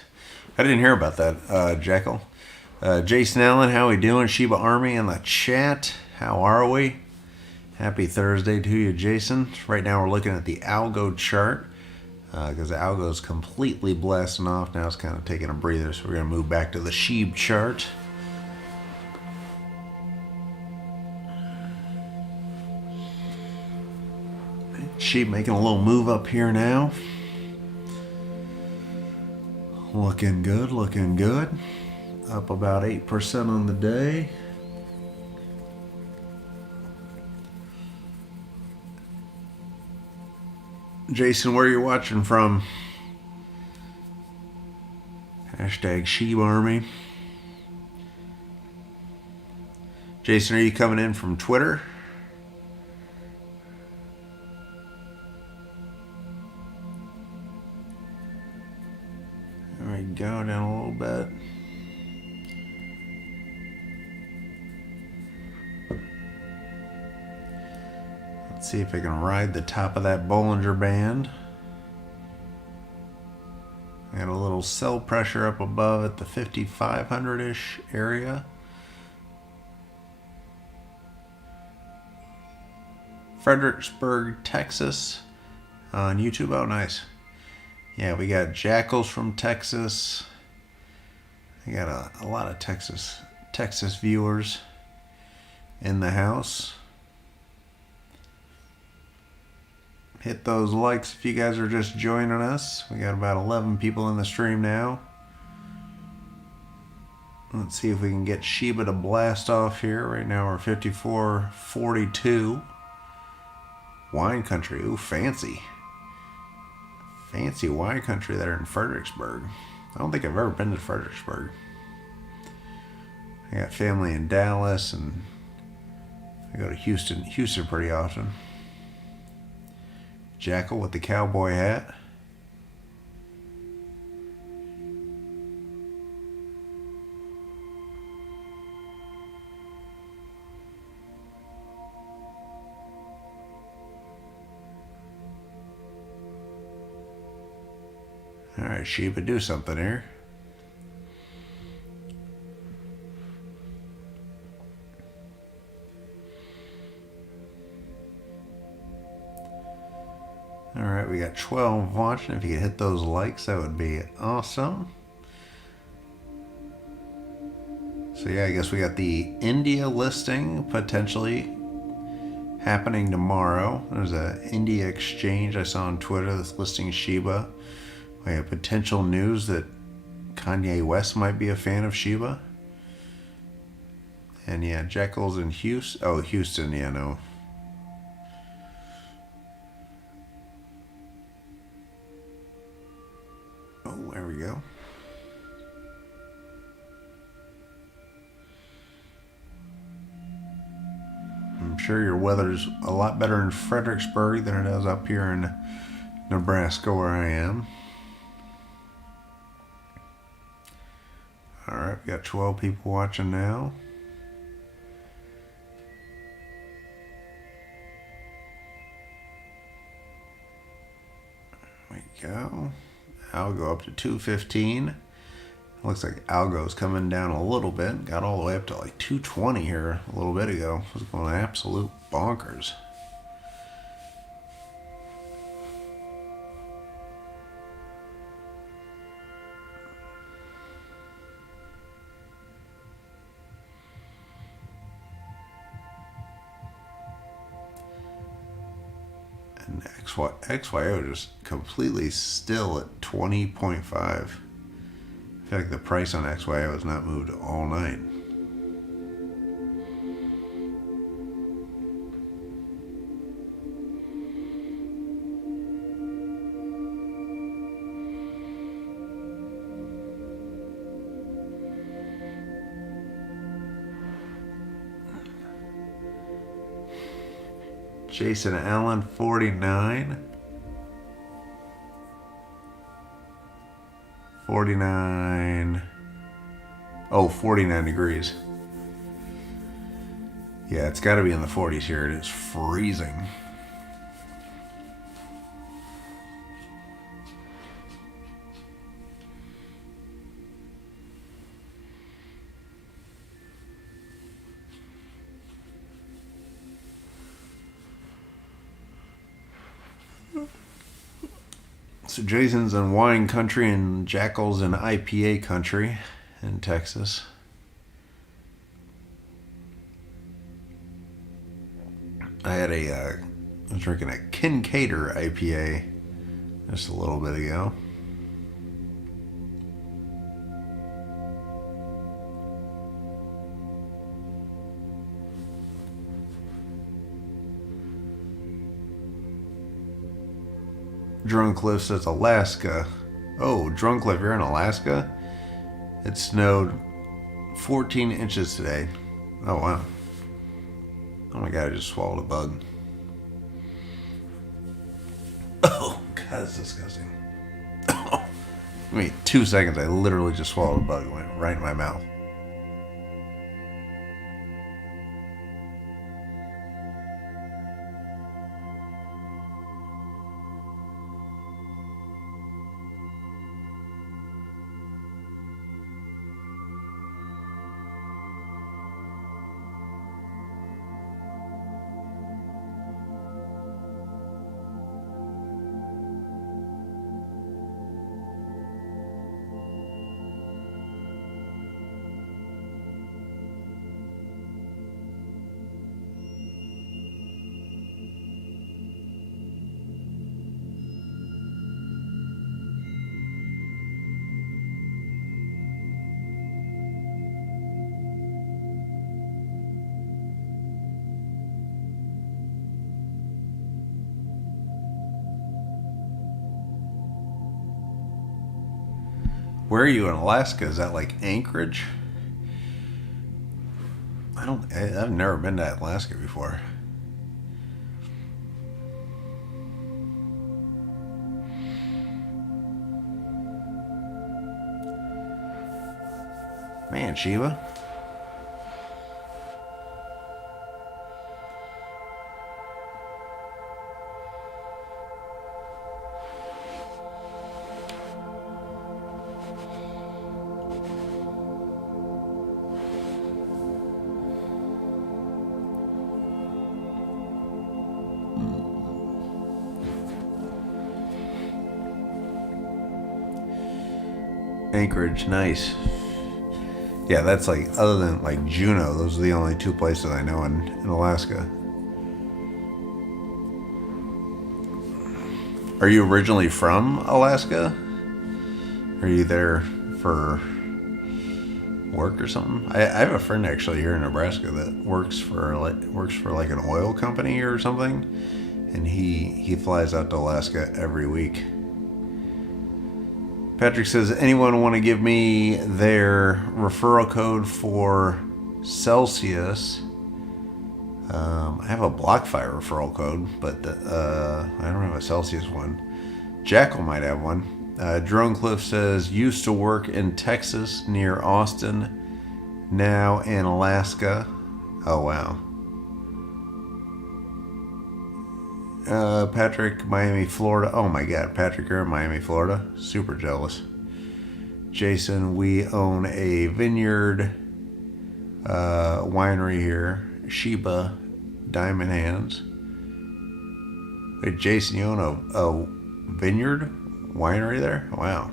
I didn't hear about that, Jekyll. Jason Allen, how we doing? Shiba Army in the chat. How are we? Happy Thursday to you, Jason. Right now we're looking at the algo chart because the algo is completely blasting off. Now it's kind of taking a breather, so we're going to move back to the SHIB chart. SHIB making a little move up here now. Looking good, looking good. Up about 8% on the day. Jason, where are you watching from? Hashtag Sheep Army. Jason, are you coming in from Twitter? There we go, down a little bit. Let's see if I can ride the top of that Bollinger Band. Got a little sell pressure up above at the 5,500-ish area. Fredericksburg, Texas on YouTube. Oh, nice. Yeah, we got Jackals from Texas. I got a lot of Texas viewers in the house. Hit those likes if you guys are just joining us. We got about 11 people in the stream now. Let's see if we can get Shiba to blast off here. Right now we're 54.42. Wine country. Ooh, fancy. Fancy wine country there in Fredericksburg. I don't think I've ever been to Fredericksburg. I got family in Dallas, and I go to Houston pretty often. Jackal with the cowboy hat. Alright, Shiba, do something here. Alright, we got 12 watching. If you could hit those likes, that would be awesome. So yeah, I guess we got the India listing potentially happening tomorrow. There's an India exchange I saw on Twitter that's listing Shiba. We have potential news that Kanye West might be a fan of Shiba. And yeah, Jackals in Houston. Oh, Houston, yeah, no. Oh, there we go. I'm sure your weather's a lot better in Fredericksburg than it is up here in Nebraska where I am. Alright, we got 12 people watching now. There we go. Algo up to 215. Looks like Algo's coming down a little bit. Got all the way up to like 220 here a little bit ago. It was going absolute bonkers. And XYO just completely still at 20.5. I feel like the price on XYO has not moved all night. Jason Allen, 49. 49. Oh, 49 degrees. Yeah, it's got to be in the 40s here. It is freezing. So Jason's in wine country and Jackal's in IPA country in Texas. I was drinking a Kincaider IPA just a little bit ago. Drunkliff says Alaska. Oh, Drunkliff, you're in Alaska? It snowed 14 inches today. Oh, wow. Oh my god, I just swallowed a bug. Oh, god, that's disgusting. Give me 2 seconds. I literally just swallowed a bug. It went right in my mouth. Where are you in Alaska? Is that like Anchorage? I've never been to Alaska before. Man, Shiba. Anchorage, nice. Yeah, that's like, other than like Juneau, those are the only 2 places I know in Alaska. Are you originally from Alaska? Are you there for work or something? I have a friend actually here in Nebraska that works for like an oil company or something, and he flies out to Alaska every week. Patrick says, anyone want to give me their referral code for Celsius? I have a BlockFi referral code, but I don't have a Celsius one. Jackal might have one. Drone Cliff says, used to work in Texas near Austin, now in Alaska. Oh, wow. Patrick, Miami, Florida. Oh my god, Patrick, you're in Miami, Florida. Super jealous. Jason, we own a vineyard winery here. Shiba Diamond Hands. Wait, Jason, you own a vineyard winery there? Wow.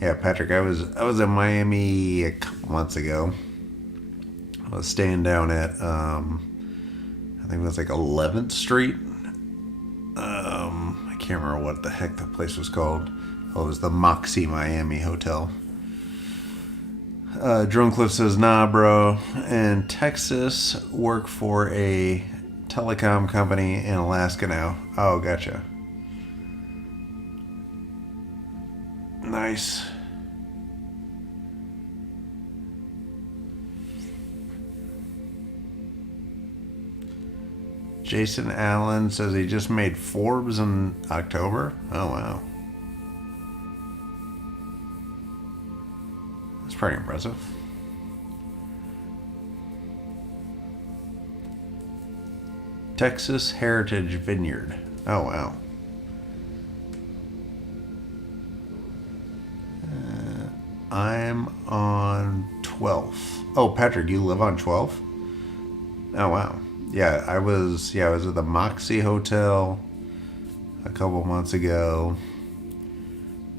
Yeah, Patrick, I was in Miami a couple months ago. I was staying down at I think it was like 11th Street. I can't remember what the heck the place was called. Oh, it was the Moxie Miami Hotel. Drone Cliff says, nah, bro. In Texas, work for a telecom company in Alaska now. Oh, gotcha. Nice. Jason Allen says he just made Forbes in October. Oh, wow. That's pretty impressive. Texas Heritage Vineyard. Oh, wow. I'm on 12th. Oh, Patrick, you live on 12th? Oh, wow. Yeah, I was at the Moxie Hotel a couple months ago.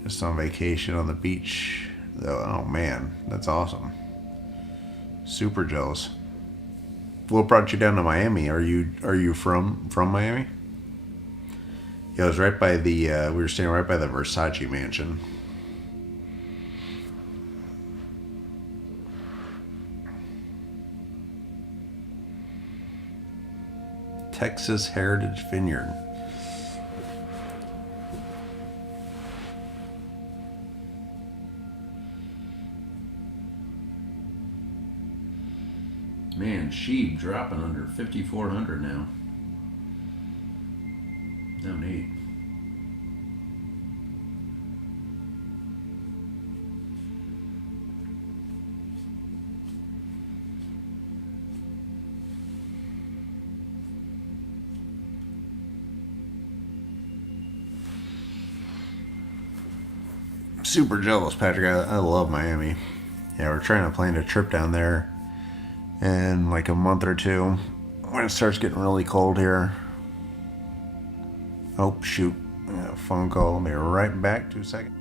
Just on vacation on the beach. Oh man, that's awesome. Super jealous. What brought you down to Miami? Are you from Miami? Yeah, it was right by the we were staying right by the Versace mansion. Texas Heritage Vineyard. Man, SHIB dropping under 5,400 now. No neat. Super jealous, Patrick. I love Miami. Yeah, we're trying to plan a trip down there in like a month or two when it starts getting really cold here. Oh, shoot. I got a phone call. I'll be right back. 2 seconds.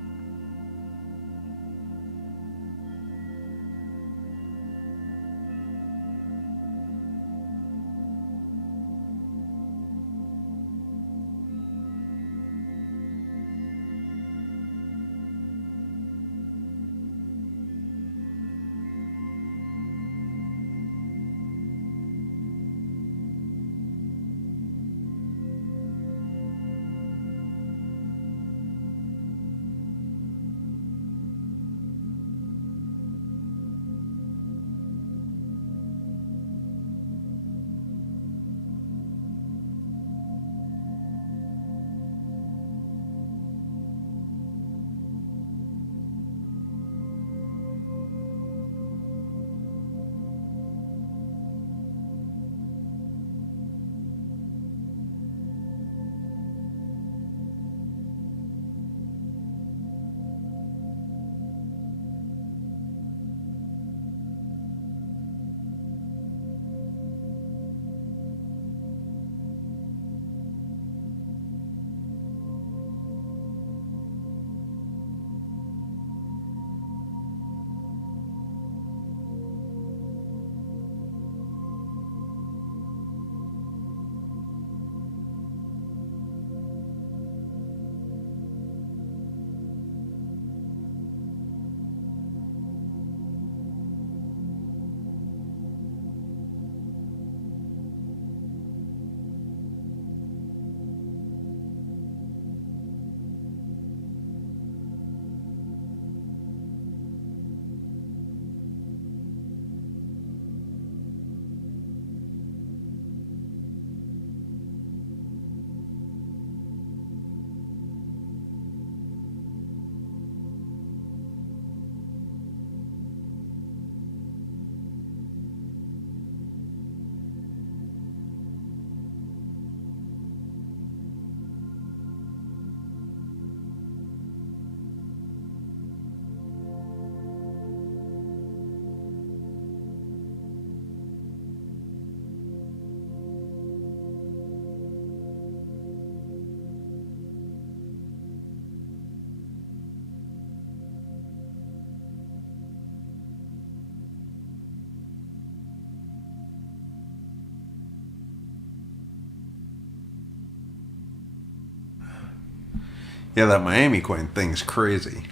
Yeah, that Miami coin thing's crazy.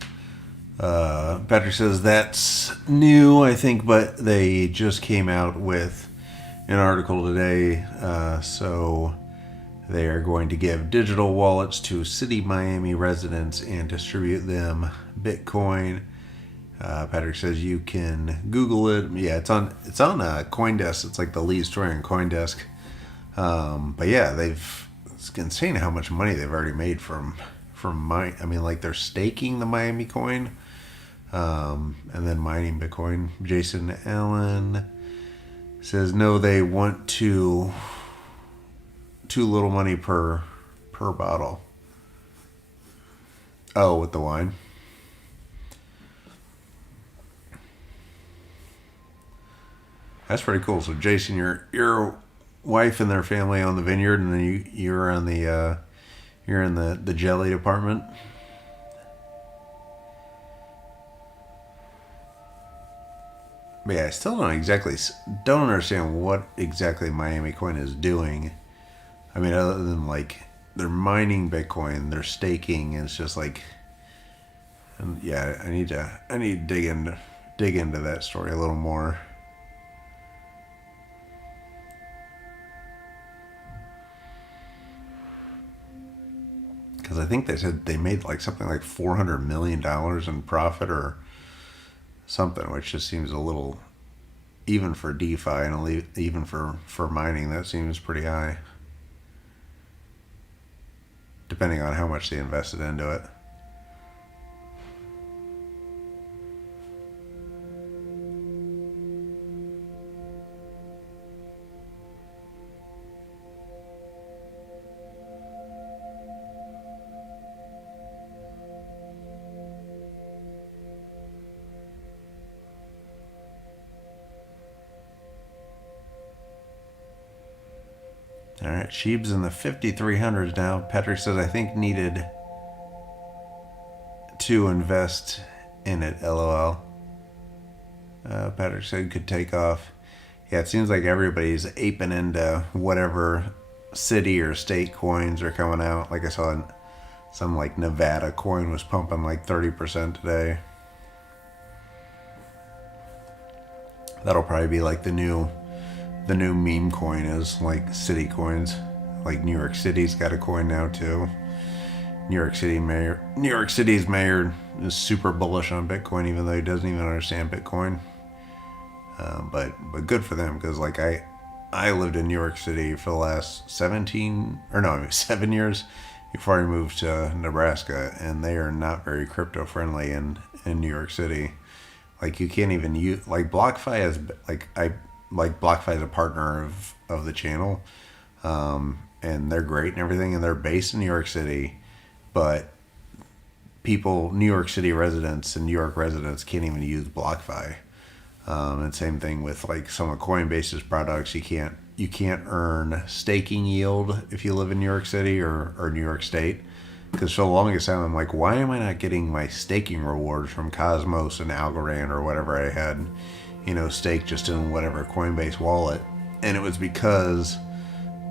Patrick says that's new, I think, but they just came out with an article today. So they are going to give digital wallets to City Miami residents and distribute them Bitcoin. Patrick says you can Google it. Yeah, it's on CoinDesk. It's like the lead story on CoinDesk. But yeah, it's insane how much money they've already made from like they're staking the Miami coin, and then mining Bitcoin. Jason Allen says no, they want too little money per bottle. Oh, with the wine. That's pretty cool. So Jason, your wife and their family on the vineyard, and then you're on the you're in the jelly department. But yeah, I still don't understand what exactly Miami Coin is doing. I mean, other than like they're mining Bitcoin, they're staking. And it's just like, and yeah, I need to dig into that story a little more. Because I think they said they made like something like $400 million in profit or something, which just seems a little even for DeFi and even for mining, that seems pretty high, depending on how much they invested into it. All right, SHIB's in the 5,300s now. Patrick says, I think needed to invest in it, lol. Patrick said could take off. Yeah, it seems like everybody's aping into whatever city or state coins are coming out. Like I saw some like Nevada coin was pumping like 30% today. That'll probably be like the new meme coin is like city coins. Like New York City's got a coin now too. New York City's mayor is super bullish on Bitcoin, even though he doesn't even understand Bitcoin. But good for them, because like I lived in New York City for the last 7 years before I moved to Nebraska, and they are not very crypto friendly in New York City. Like you can't even use like BlockFi is BlockFi is a partner of the channel, and they're great and everything, and they're based in New York City, but New York City residents and New York residents can't even use BlockFi. And same thing with like some of Coinbase's products. You can't earn staking yield if you live in New York City or New York State. Because for the longest time, I'm like, why am I not getting my staking rewards from Cosmos and Algorand or whatever I had, staked just in whatever Coinbase wallet? And it was because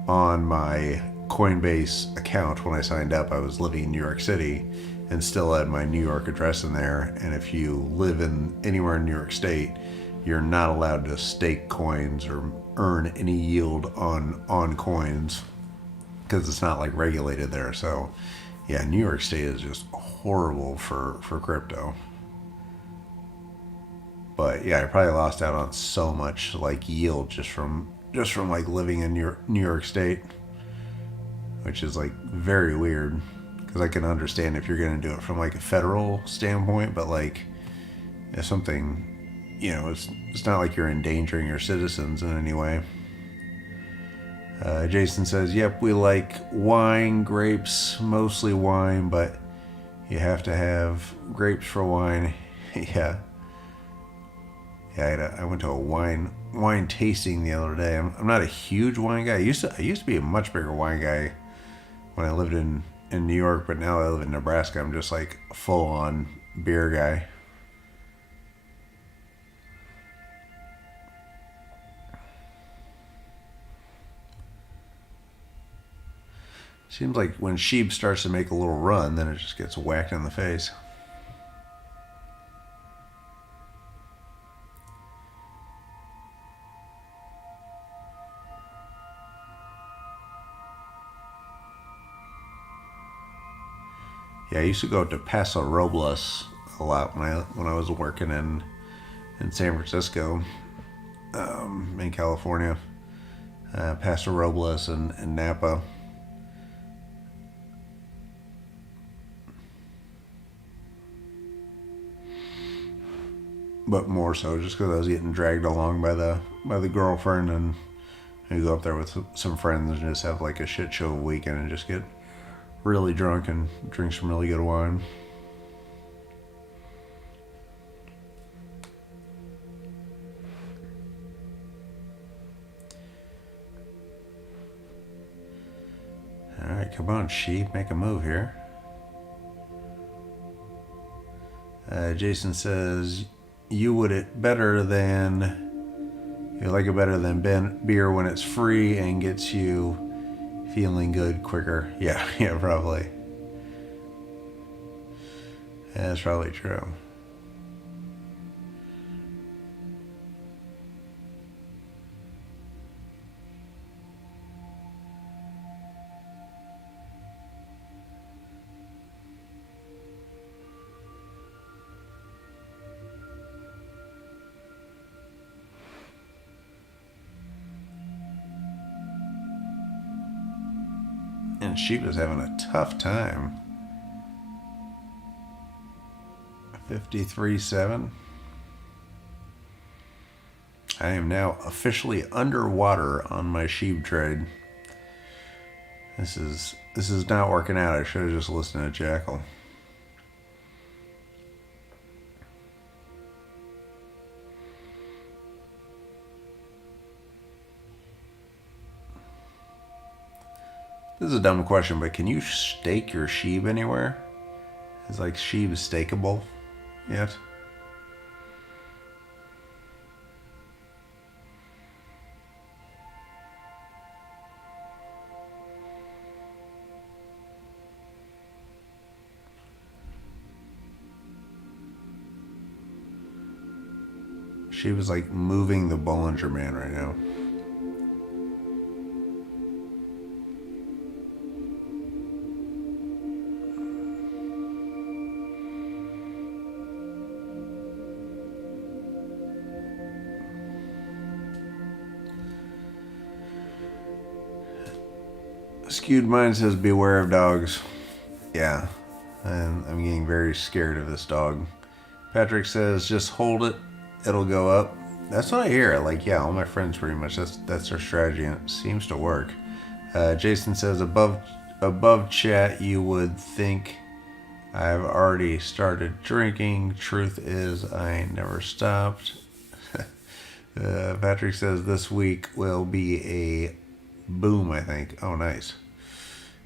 on my Coinbase account, when I signed up, I was living in New York City and still had my New York address in there. And if you live anywhere in New York State, you're not allowed to stake coins or earn any yield on coins, because it's not like regulated there. So yeah, New York State is just horrible for crypto. But yeah, I probably lost out on so much like yield just from like living in New York State, which is like very weird, because I can understand if you're going to do it from like a federal standpoint, but like if something, it's not like you're endangering your citizens in any way. Jason says, yep, we like wine, grapes, mostly wine, but you have to have grapes for wine. Yeah. I went to a wine tasting the other day. I'm not a huge wine guy. I used to be a much bigger wine guy when I lived in New York, but now I live in Nebraska. I'm just like a full on beer guy. Seems like when SHIB starts to make a little run, then it just gets whacked in the face. Yeah, I used to go to Paso Robles a lot when I was working in San Francisco, in California. Paso Robles and Napa. But more so just because I was getting dragged along by the girlfriend, and I go up there with some friends and just have like a shit show weekend and just get really drunk and drink some really good wine. All right, come on, SHIB, make a move here. Jason says, you like it better than beer when it's free and gets you feeling good quicker. Yeah, probably. Yeah, that's probably true. Shiba's having a tough time. 53.7. I am now officially underwater on my SHIB trade. This is not working out. I should have just listened to Jackal. This is a dumb question, but can you stake your SHIB anywhere? Is like SHIB stakeable yet? She was like moving the Bollinger Man right now. Skewed Mind says, beware of dogs. Yeah, and I'm getting very scared of this dog. Patrick says, just hold it. It'll go up. That's what I hear. Like, yeah, all my friends pretty much, that's their strategy, and it seems to work. Jason says, above chat, you would think I've already started drinking. Truth is, I never stopped. Patrick says, this week will be a boom, I think. Oh, nice.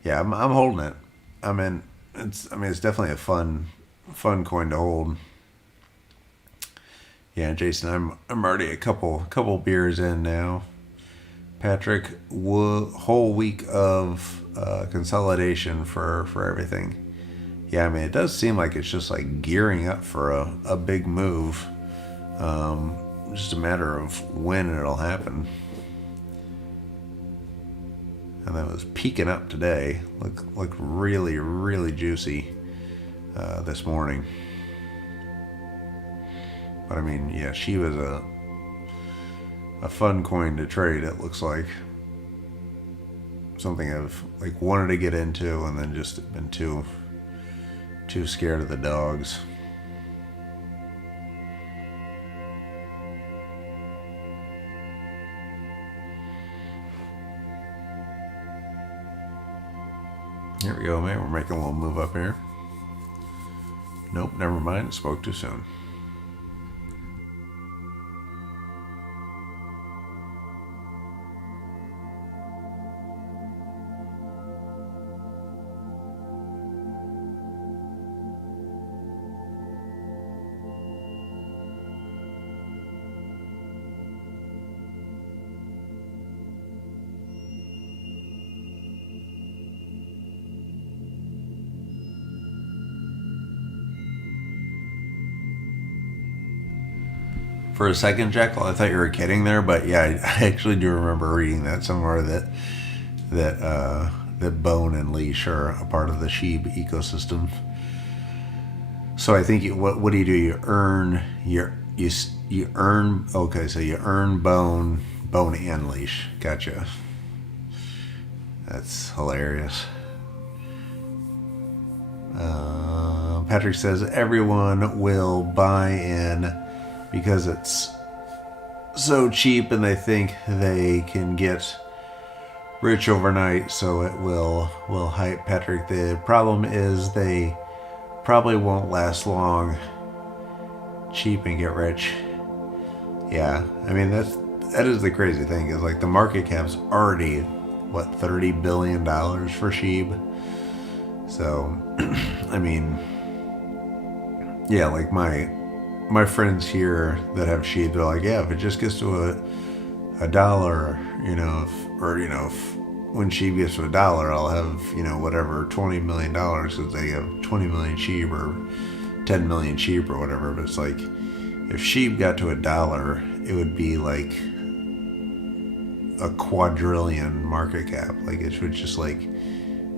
Yeah, I'm holding it. It's definitely a fun coin to hold. Yeah, Jason, I'm already a couple beers in now. Patrick, whole week of consolidation for everything. Yeah, it does seem like it's just like gearing up for a big move. Just a matter of when it'll happen. And that was peaking up today. Look really, really juicy this morning. But yeah, she was a fun coin to trade. It looks like something I've like wanted to get into, and then just been too scared of the dogs. Here we go, man. We're making a little move up here. Nope, never mind. Spoke too soon. For a second, Jekyll, I thought you were kidding there, but yeah, I actually do remember reading that somewhere that Bone and Leash are a part of the SHIB ecosystem. So I think what do? You earn okay, so you earn Bone and Leash. Gotcha. That's hilarious. Patrick says everyone will buy in because it's so cheap and they think they can get rich overnight, so it will hype. Patrick, the problem is they probably won't last long. Cheap and get rich. Yeah, that is the crazy thing, is like the market cap's already what, $30 billion for SHIB. So yeah, like my friends here that have SHIB, they're like, yeah, if it just gets to a dollar, if when SHIB gets to $1, I'll have, whatever, $20 million, because they have 20 million SHIB or 10 million SHIB or whatever. But it's like, if SHIB got to $1, it would be like a quadrillion market cap. Like, it would just like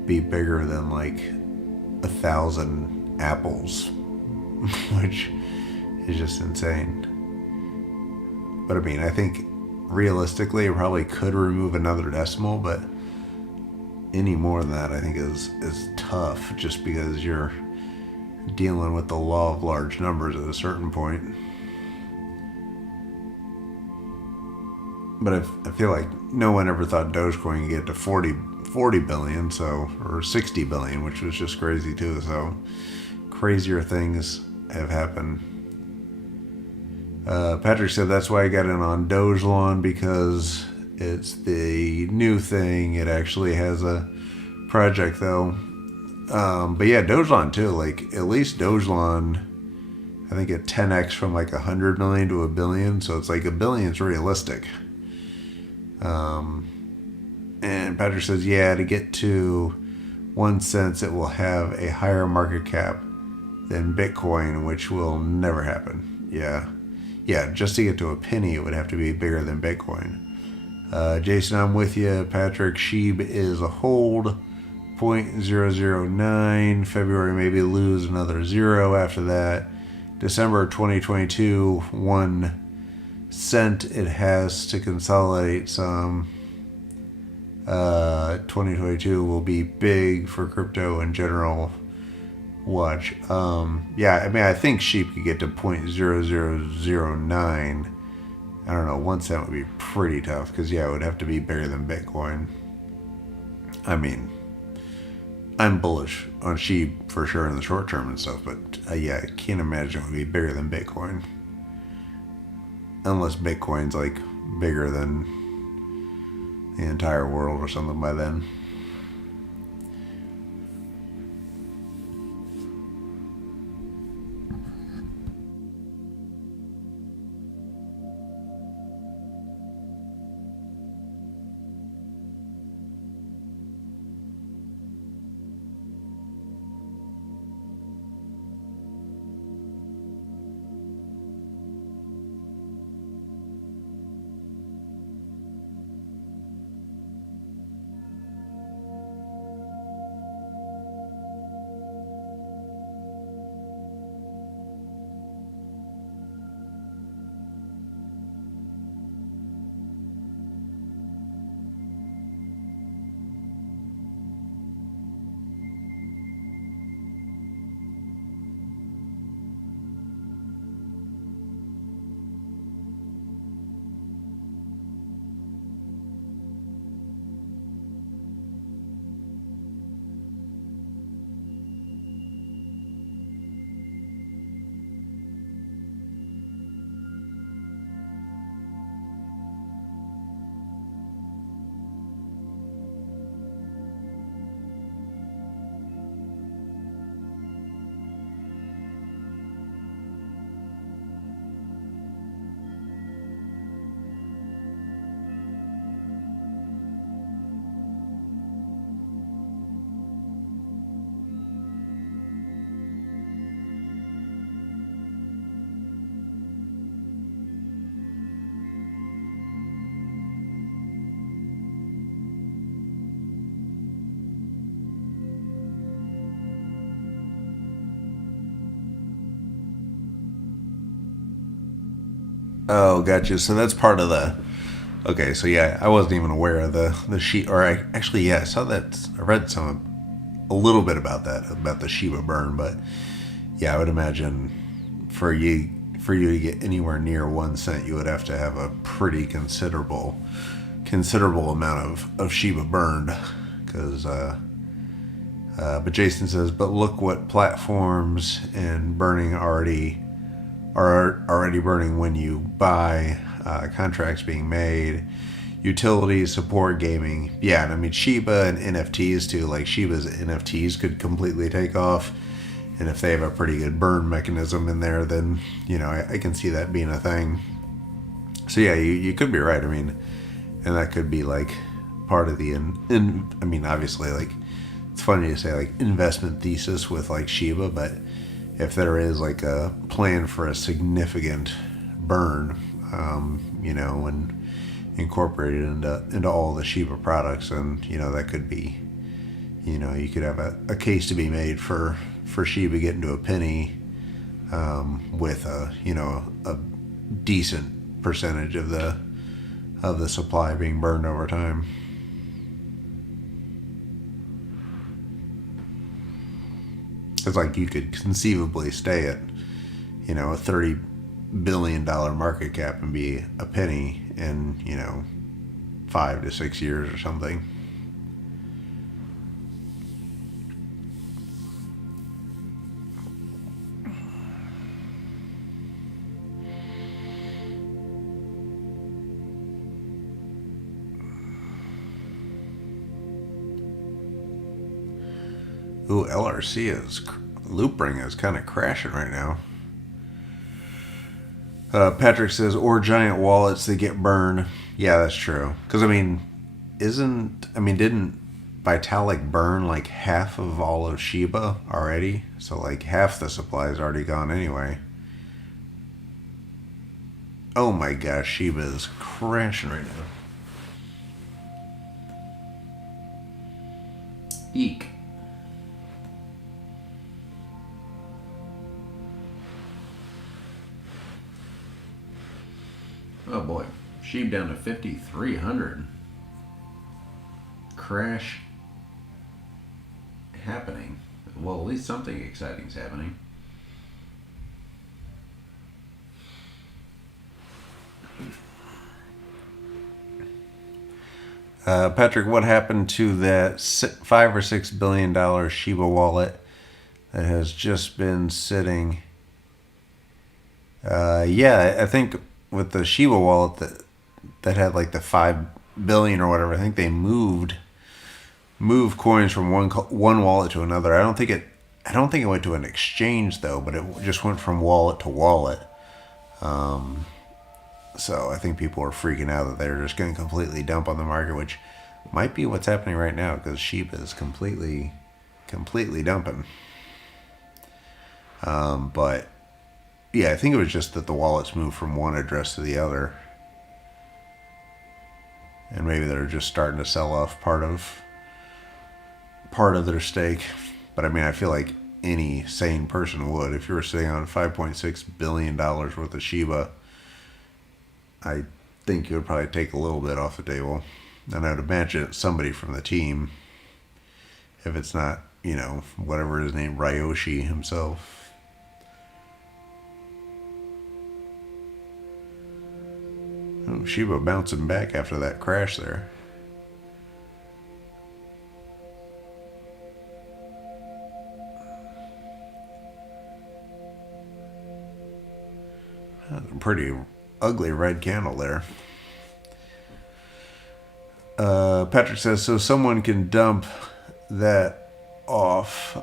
be bigger than like 1,000 apples, which is just insane. But I think realistically it probably could remove another decimal, but any more than that, I think is tough, just because you're dealing with the law of large numbers at a certain point. But I feel like no one ever thought Dogecoin could get to 40 billion, so, or 60 billion, which was just crazy too. So crazier things have happened. Patrick said that's why I got in on Dogelon, because it's the new thing. It actually has a project though. But yeah, Dogelon too. Like, at least Dogelon, I think it 10x from like 100 million to a billion. So it's like a billion's realistic. And Patrick says, yeah, to get to 1 cent, it will have a higher market cap than Bitcoin, which will never happen. Yeah, just to get to a penny, it would have to be bigger than Bitcoin. Jason, I'm with you. Patrick, SHIB is a hold, 0.009. February, maybe lose another 0 after that. December 2022, 1 cent. It has to consolidate some. 2022 will be big for crypto in general. Watch. Yeah, I mean, I think SHIB could get to 0.0009. I don't know, 1 cent would be pretty tough, because yeah, it would have to be bigger than Bitcoin. I mean, I'm bullish on SHIB for sure in the short term and stuff, but yeah, I can't imagine it would be bigger than Bitcoin. Unless Bitcoin's like bigger than the entire world or something by then. Oh, gotcha. So that's part of the. Okay, so yeah, I wasn't even aware of the sheet. Or actually, yeah, I saw that. I read a little bit about that, about the Shiba burn. But yeah, I would imagine for you to get anywhere near 1 cent, you would have to have a pretty considerable amount of Shiba burned. Because, but Jason says, but look what platforms and burning are already burning when you buy, contracts being made, utilities, support, gaming. Yeah, and I mean Shiba and NFTs too. Like Shiba's NFTs could completely take off, and if they have a pretty good burn mechanism in there, then I can see that being a thing. So yeah, you could be right. I mean, and that could be like part of the I mean, obviously, like it's funny to say like investment thesis with like Shiba, but if there is like a plan for a significant burn, and incorporated into all the Shiba products, and that could be, you could have a case to be made for Shiba getting to a penny, with a decent percentage of the supply being burned over time. It's like you could conceivably stay at, a $30 billion market cap and be a penny in, 5 to 6 years or something. Ooh, Loop Ring is kind of crashing right now. Patrick says, or giant wallets that get burned. Yeah, that's true. Because, didn't Vitalik burn like half of all of Shiba already? So, like, half the supply is already gone anyway. Oh my gosh, Shiba is crashing right now. Eek. Oh boy, SHIB down to 5,300. Crash happening. Well, at least something exciting is happening. Patrick, what happened to that $5 or $6 billion Shiba wallet that has just been sitting? Yeah, I think with the Shiba wallet that had like the 5 billion or whatever, I think they moved coins from one wallet to another. I don't think it went to an exchange though, but it just went from wallet to wallet. So I think people are freaking out that they're just going to completely dump on the market, which might be what's happening right now because Shiba is completely dumping. But yeah, I think it was just that the wallets moved from one address to the other. And maybe they're just starting to sell off part of their stake. But I feel like any sane person would. If you were sitting on $5.6 billion worth of Shiba, I think you would probably take a little bit off the table. And I would imagine it's somebody from the team. If it's not, whatever his name, Ryoshi himself. Oh, Shiba bouncing back after that crash there. That's a pretty ugly red candle there. Patrick says, so someone can dump that off.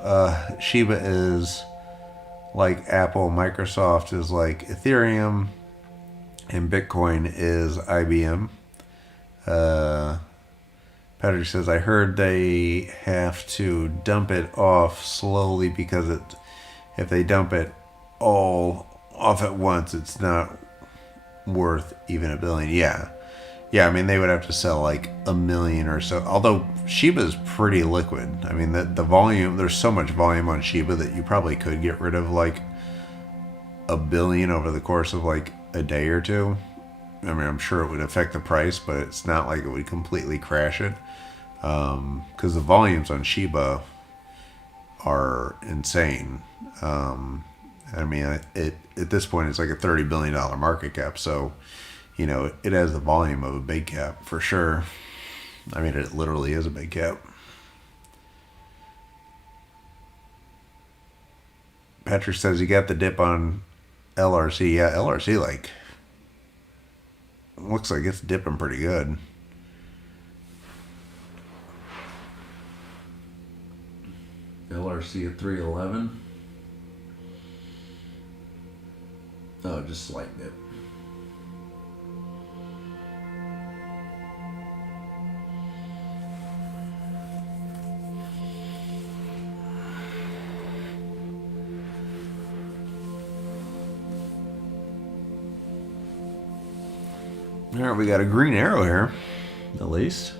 Shiba is like Apple, Microsoft is like Ethereum, and Bitcoin is IBM. Patrick says, I heard they have to dump it off slowly because if they dump it all off at once, it's not worth even $1 billion. Yeah, they would have to sell like 1 million or so. Although Shiba is pretty liquid. The volume, there's so much volume on Shiba that you probably could get rid of like 1 billion over the course of like a day or two. I'm sure it would affect the price, but it's not like it would completely crash it. Because the volumes on Shiba are insane. At this point, it's like a $30 billion market cap. So, it has the volume of a big cap for sure. It literally is a big cap. Patrick says he got the dip on LRC. Yeah, LRC looks like it's dipping pretty good. LRC at 311. Oh, just slight dip. All right, we got a green arrow here, at least.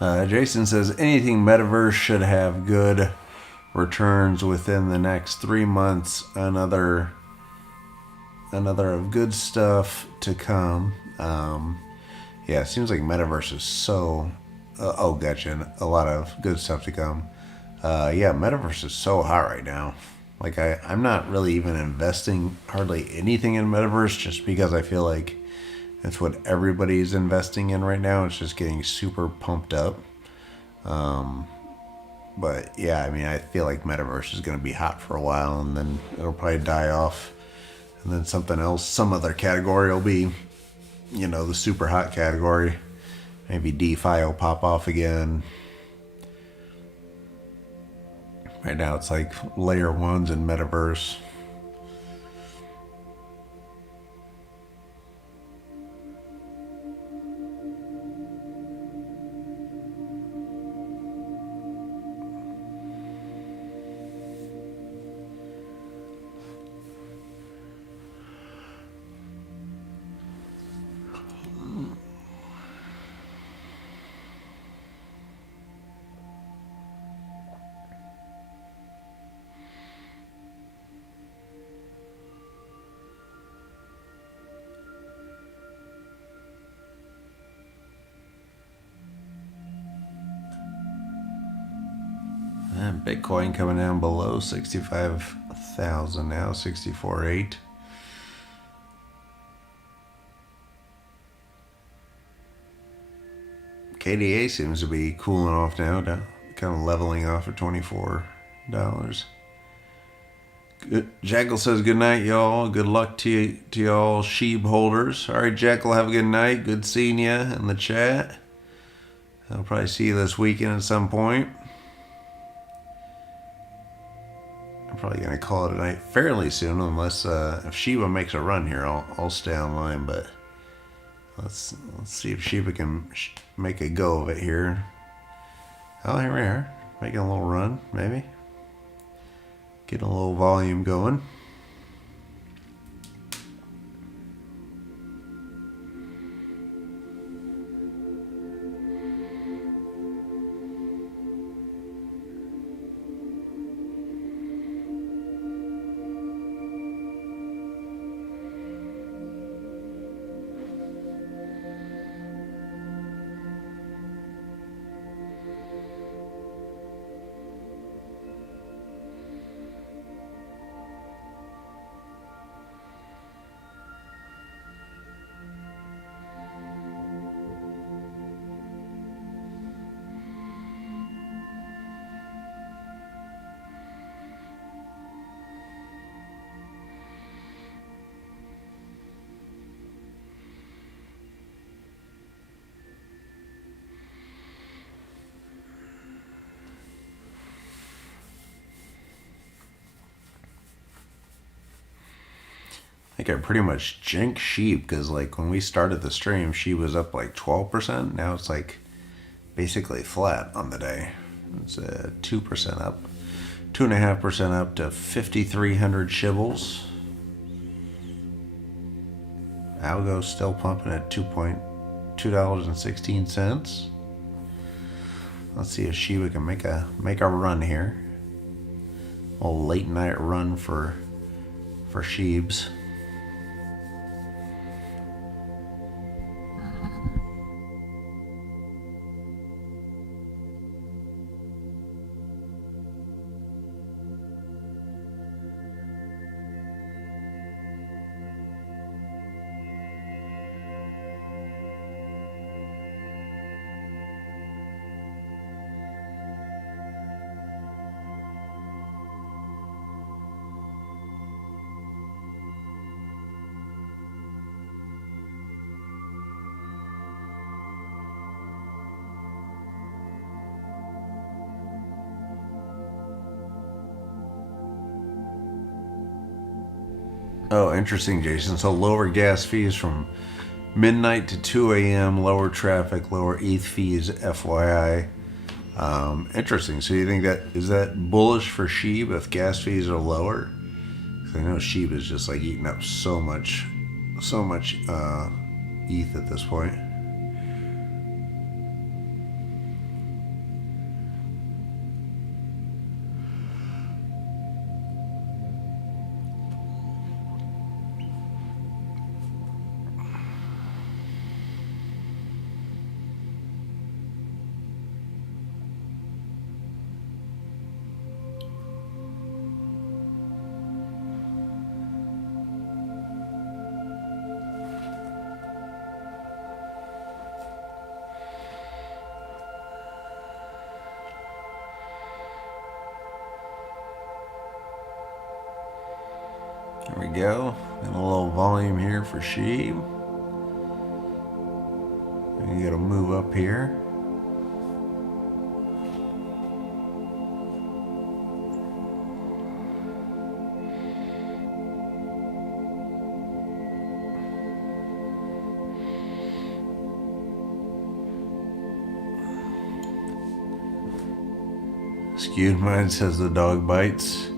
Jason says anything metaverse should have good returns within the next 3 months. Another of good stuff to come. Yeah, it seems like metaverse is so. Oh, gotcha. A lot of good stuff to come. Yeah, metaverse is so hot right now. Like I'm not really even investing hardly anything in metaverse just because I feel like it's what everybody's investing in right now. It's just getting super pumped up. But yeah, I mean, I feel like metaverse is going to be hot for a while, and then it'll probably die off, and then something else, some other category will be, the super hot category. Maybe DeFi will pop off again. Right now, it's like layer ones and metaverse. And Bitcoin coming down below 65,000 now, 64.8. KDA seems to be cooling off now, kind of leveling off at $24. Jackal says good night, y'all. Good luck to y'all SHIB holders. All right, Jackal, have a good night. Good seeing you in the chat. I'll probably see you this weekend at some point. I'm probably going to call it a night fairly soon, unless if Shiba makes a run here, I'll stay online. But let's see if Shiba can make a go of it here. Oh, here we are, making a little run, maybe. Getting a little volume going. I think I pretty much jinked SHIB because like when we started the stream, she was up like 12%. Now it's like basically flat on the day. It's 2% up, 2.5% up to 5,300 shibbles. Algo still pumping at $2.16. Let's see if Shiba can make a run here. A little late night run for SHIBs. Oh, interesting, Jason. So lower gas fees from midnight to 2 a.m., lower traffic, lower ETH fees, FYI. Interesting. So you think is that bullish for SHIB if gas fees are lower? Because I know SHIB is just like eating up so much ETH at this point. There we go. And a little volume here for SHIB. You gotta move up here. Skewed mine says the dog bites.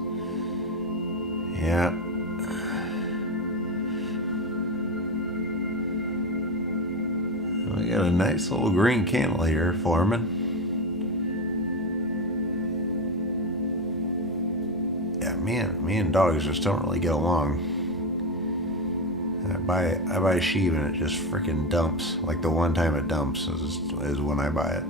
Yeah. We got a nice little green candle here forming. Yeah, me and dogs just don't really get along. I buy SHIB and it just freaking dumps. Like the one time it dumps is when I buy it.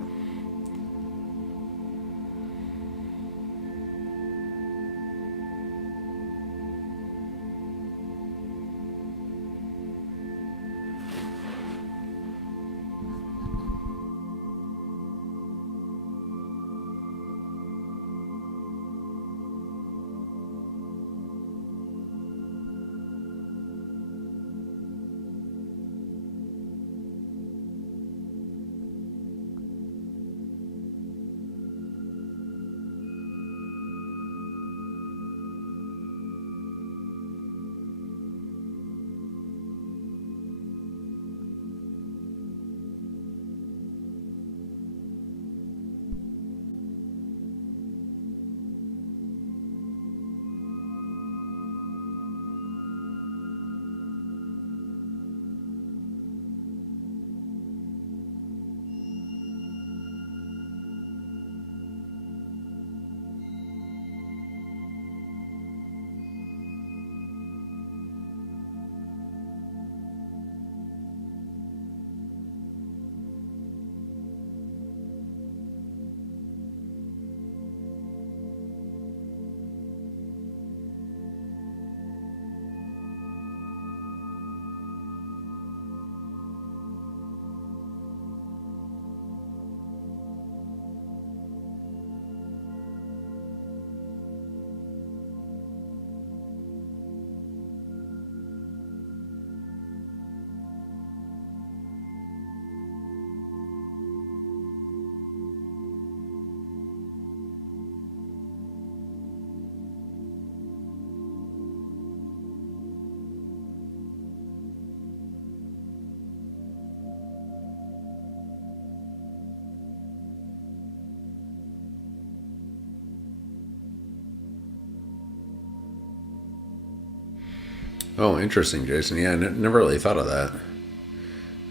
Oh, interesting, Jason. Yeah, I never really thought of that.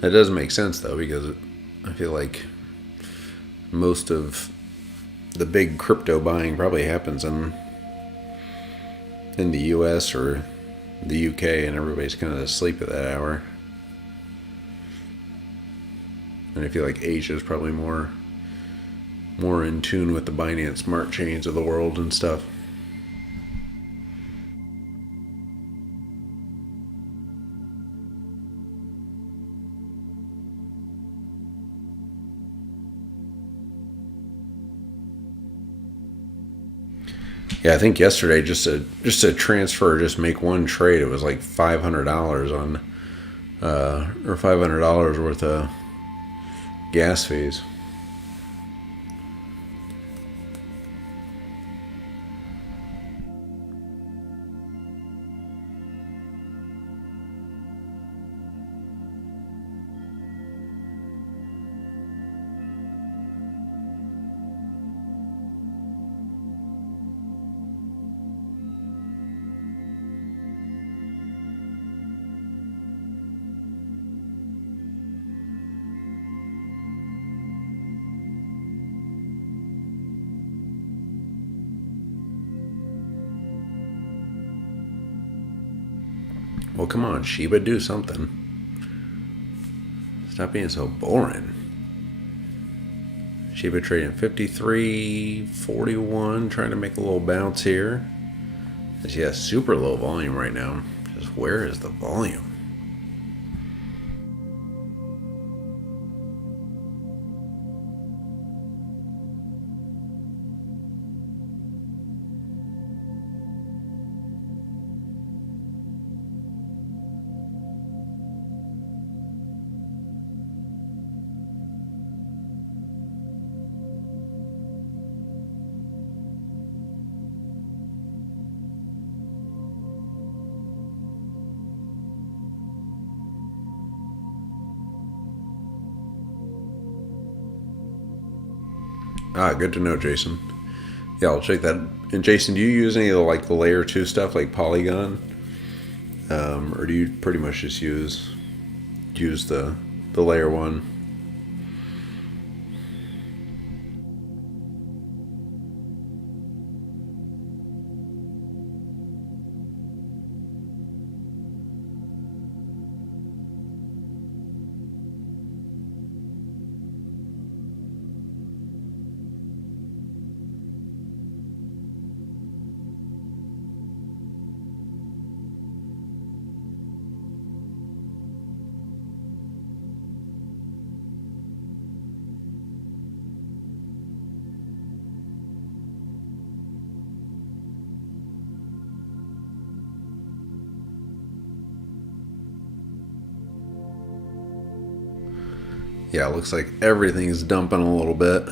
That does make sense, though, because I feel like most of the big crypto buying probably happens in the U.S. or the U.K., and everybody's kind of asleep at that hour. And I feel like Asia is probably more in tune with the Binance Smart Chains of the world and stuff. Yeah, I think yesterday just to transfer, just make one trade, it was like $500 on or $500 worth of gas fees. Well, come on, Shiba, do something. Stop being so boring. Shiba trading 53.41, trying to make a little bounce here. Yeah, super low volume right now. Just where is the volume? Ah, good to know, Jason. Yeah, I'll check that. And Jason, do you use any of the like the layer 2 stuff like Polygon, or do you pretty much just use the layer 1? Yeah, it looks like everything's dumping a little bit.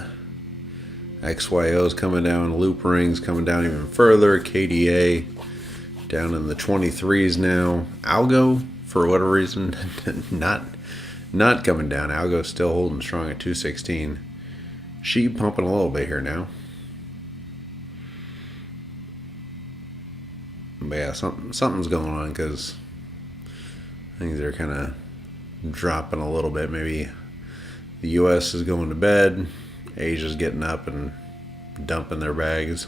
XYO's coming down, loop rings coming down even further, KDA down in the 23s now. Algo, for whatever reason, not coming down. Algo's still holding strong at 216. SHIB pumping a little bit here now. But yeah, something's going on because things are kind of dropping a little bit. Maybe the U.S. is going to bed. Asia's getting up and dumping their bags.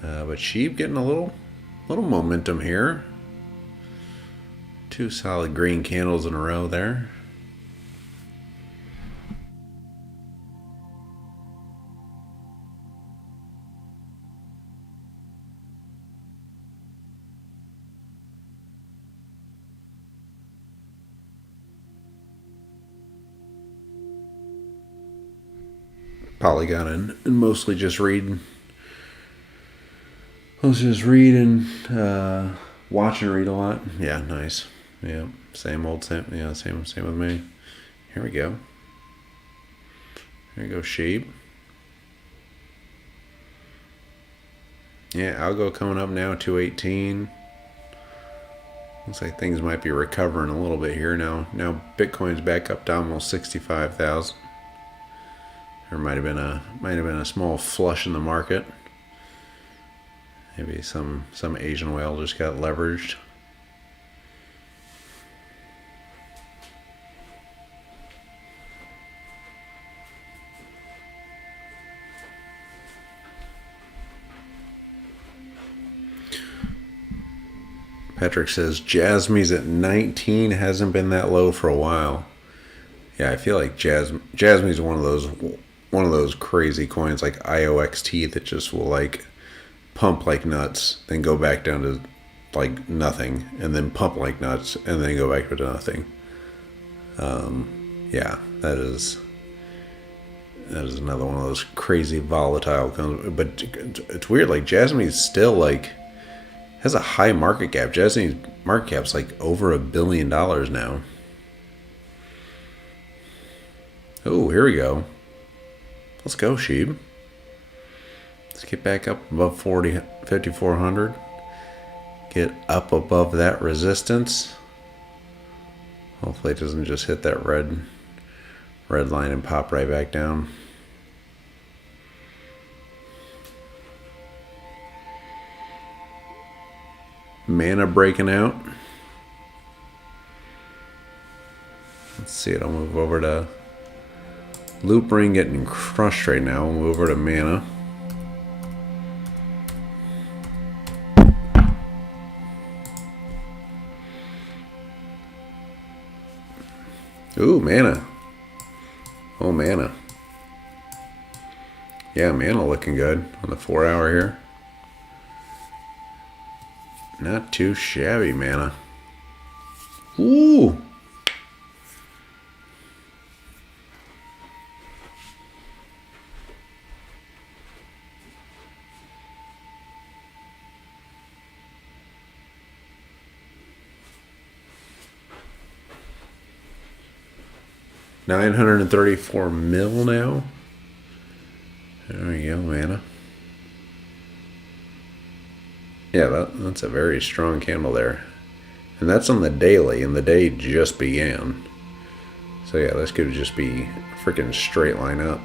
But SHIB getting a little momentum here. 2 solid green candles in a row there. Polygon and mostly just read. Let's just read and watch and read a lot. Yeah, nice. Yeah, same old, same. Yeah, same with me. Here we go. Here we go, SHIB. Yeah, Algo coming up now, 218. Looks like things might be recovering a little bit here now. Now Bitcoin's back up to almost 65,000. There might have been a small flush in the market. Maybe some Asian whale just got leveraged. Patrick says Jasmy's at 19, hasn't been that low for a while. Yeah, I feel like Jasmy's one of those crazy coins like IOXT that just will like pump like nuts, then go back down to like nothing, and then pump like nuts, and then go back to nothing. Yeah, that is another one of those crazy volatile coins. But it's weird, like Jasmy's still like has a high market cap. Jasmy's market cap's like over $1 billion now. Oh, here we go. Let's go, SHIB. Let's get back up above 5,400. Get up above that resistance. Hopefully it doesn't just hit that red line and pop right back down. Mana breaking out. Let's see it. I'll move over to loop ring getting crushed right now. We'll move over to mana. Ooh, mana. Oh, mana. Yeah, mana looking good on the 4 hour here. Not too shabby, mana. Ooh. $934 mil now. There you go, mana. Yeah, that's a very strong candle there. And that's on the daily, and the day just began. So yeah, this could just be a freaking straight line up.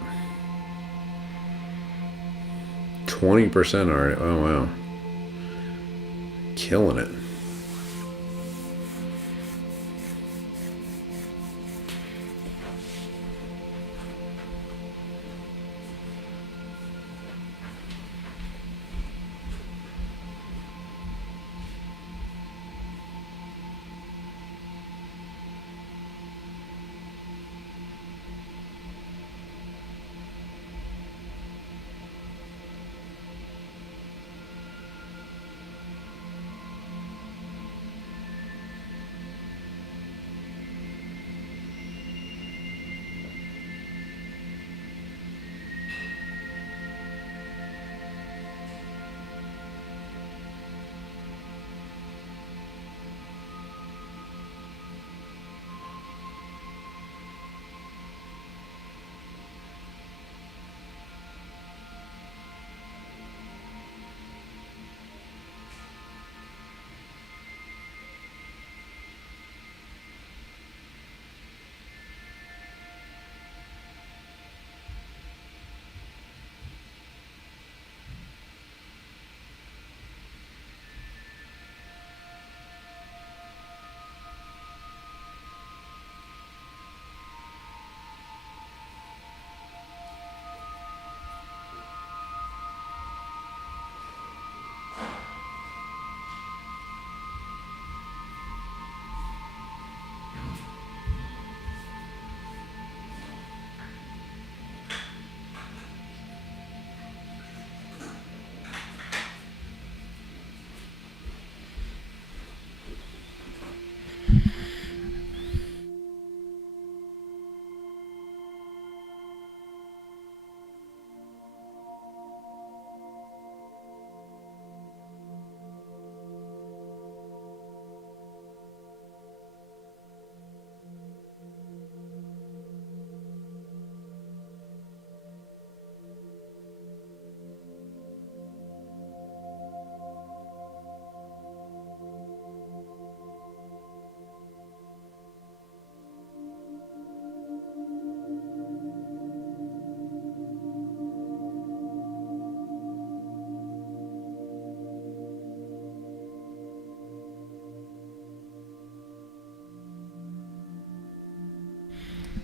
20% already. Oh, wow. Killing it.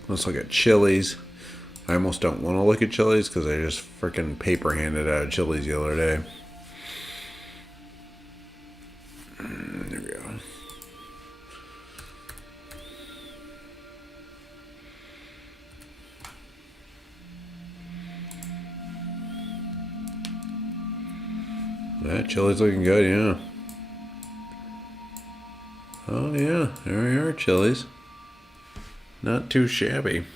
Let's look at Chili's. I almost don't want to look at Chili's because I just freaking paper handed out Chili's the other day. There we go. That Chili's looking good, yeah. Oh yeah, there we are, Chili's. Not too shabby.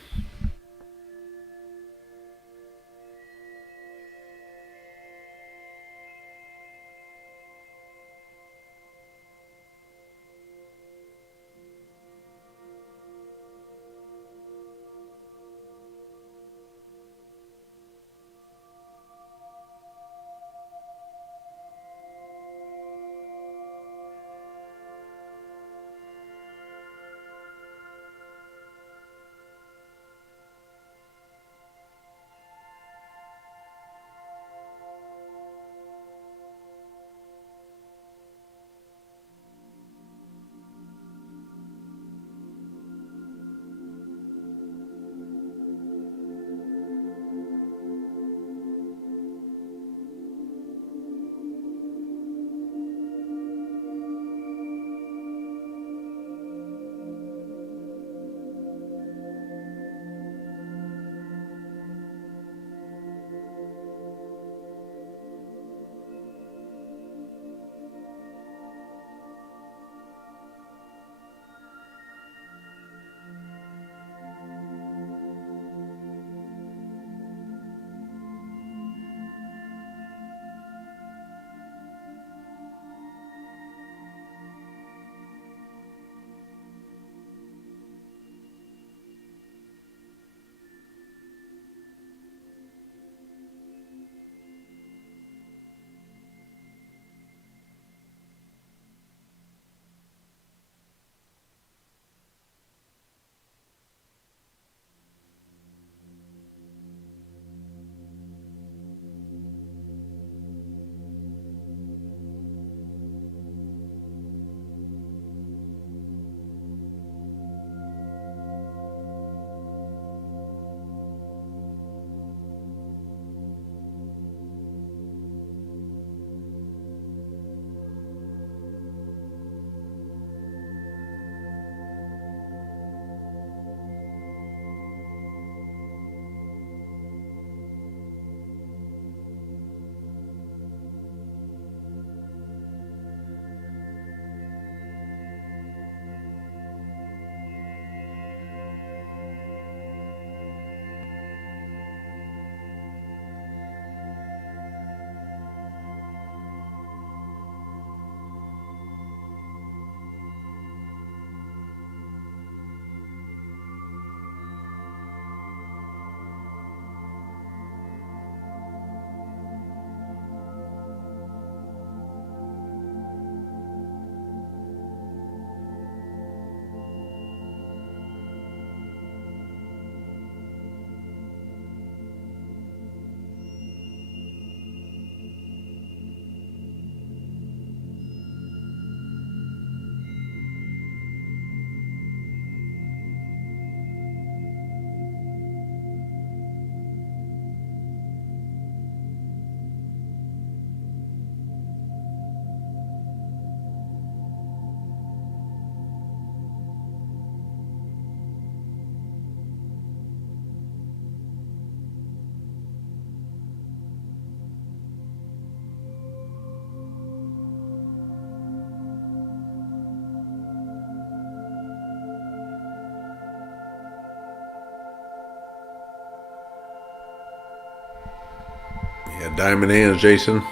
Yeah, diamond hands, Jason.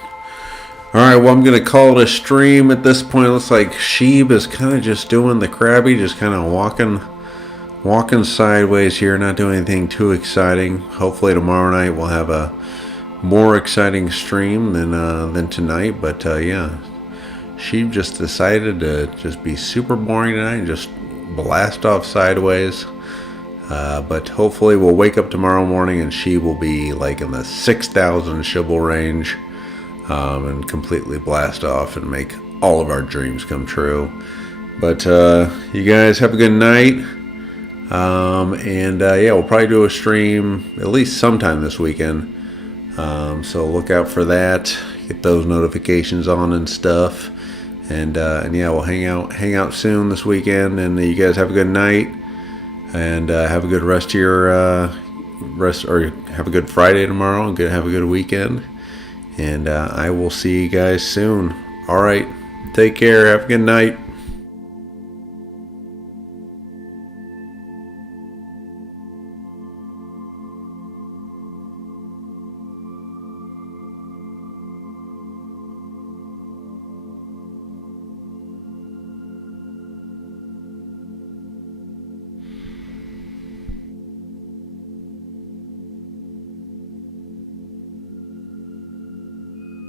Alright, well, I'm going to call it a stream at this point. It looks like SHIB is kind of just doing the crabby, just kind of walking sideways here, not doing anything too exciting. Hopefully tomorrow night we'll have a more exciting stream than tonight. But yeah, SHIB just decided to just be super boring tonight and just blast off sideways. But hopefully we'll wake up tomorrow morning and SHIB will be like in the 6,000 shibble range. And completely blast off and make all of our dreams come true. But you guys have a good night. Yeah, we'll probably do a stream at least sometime this weekend. So look out for that. Get those notifications on and stuff. And yeah, we'll hang out soon this weekend. And you guys have a good night. And have a good rest of your or have a good Friday tomorrow. And have a good weekend. And I will see you guys soon. All right. Take care. Have a good night.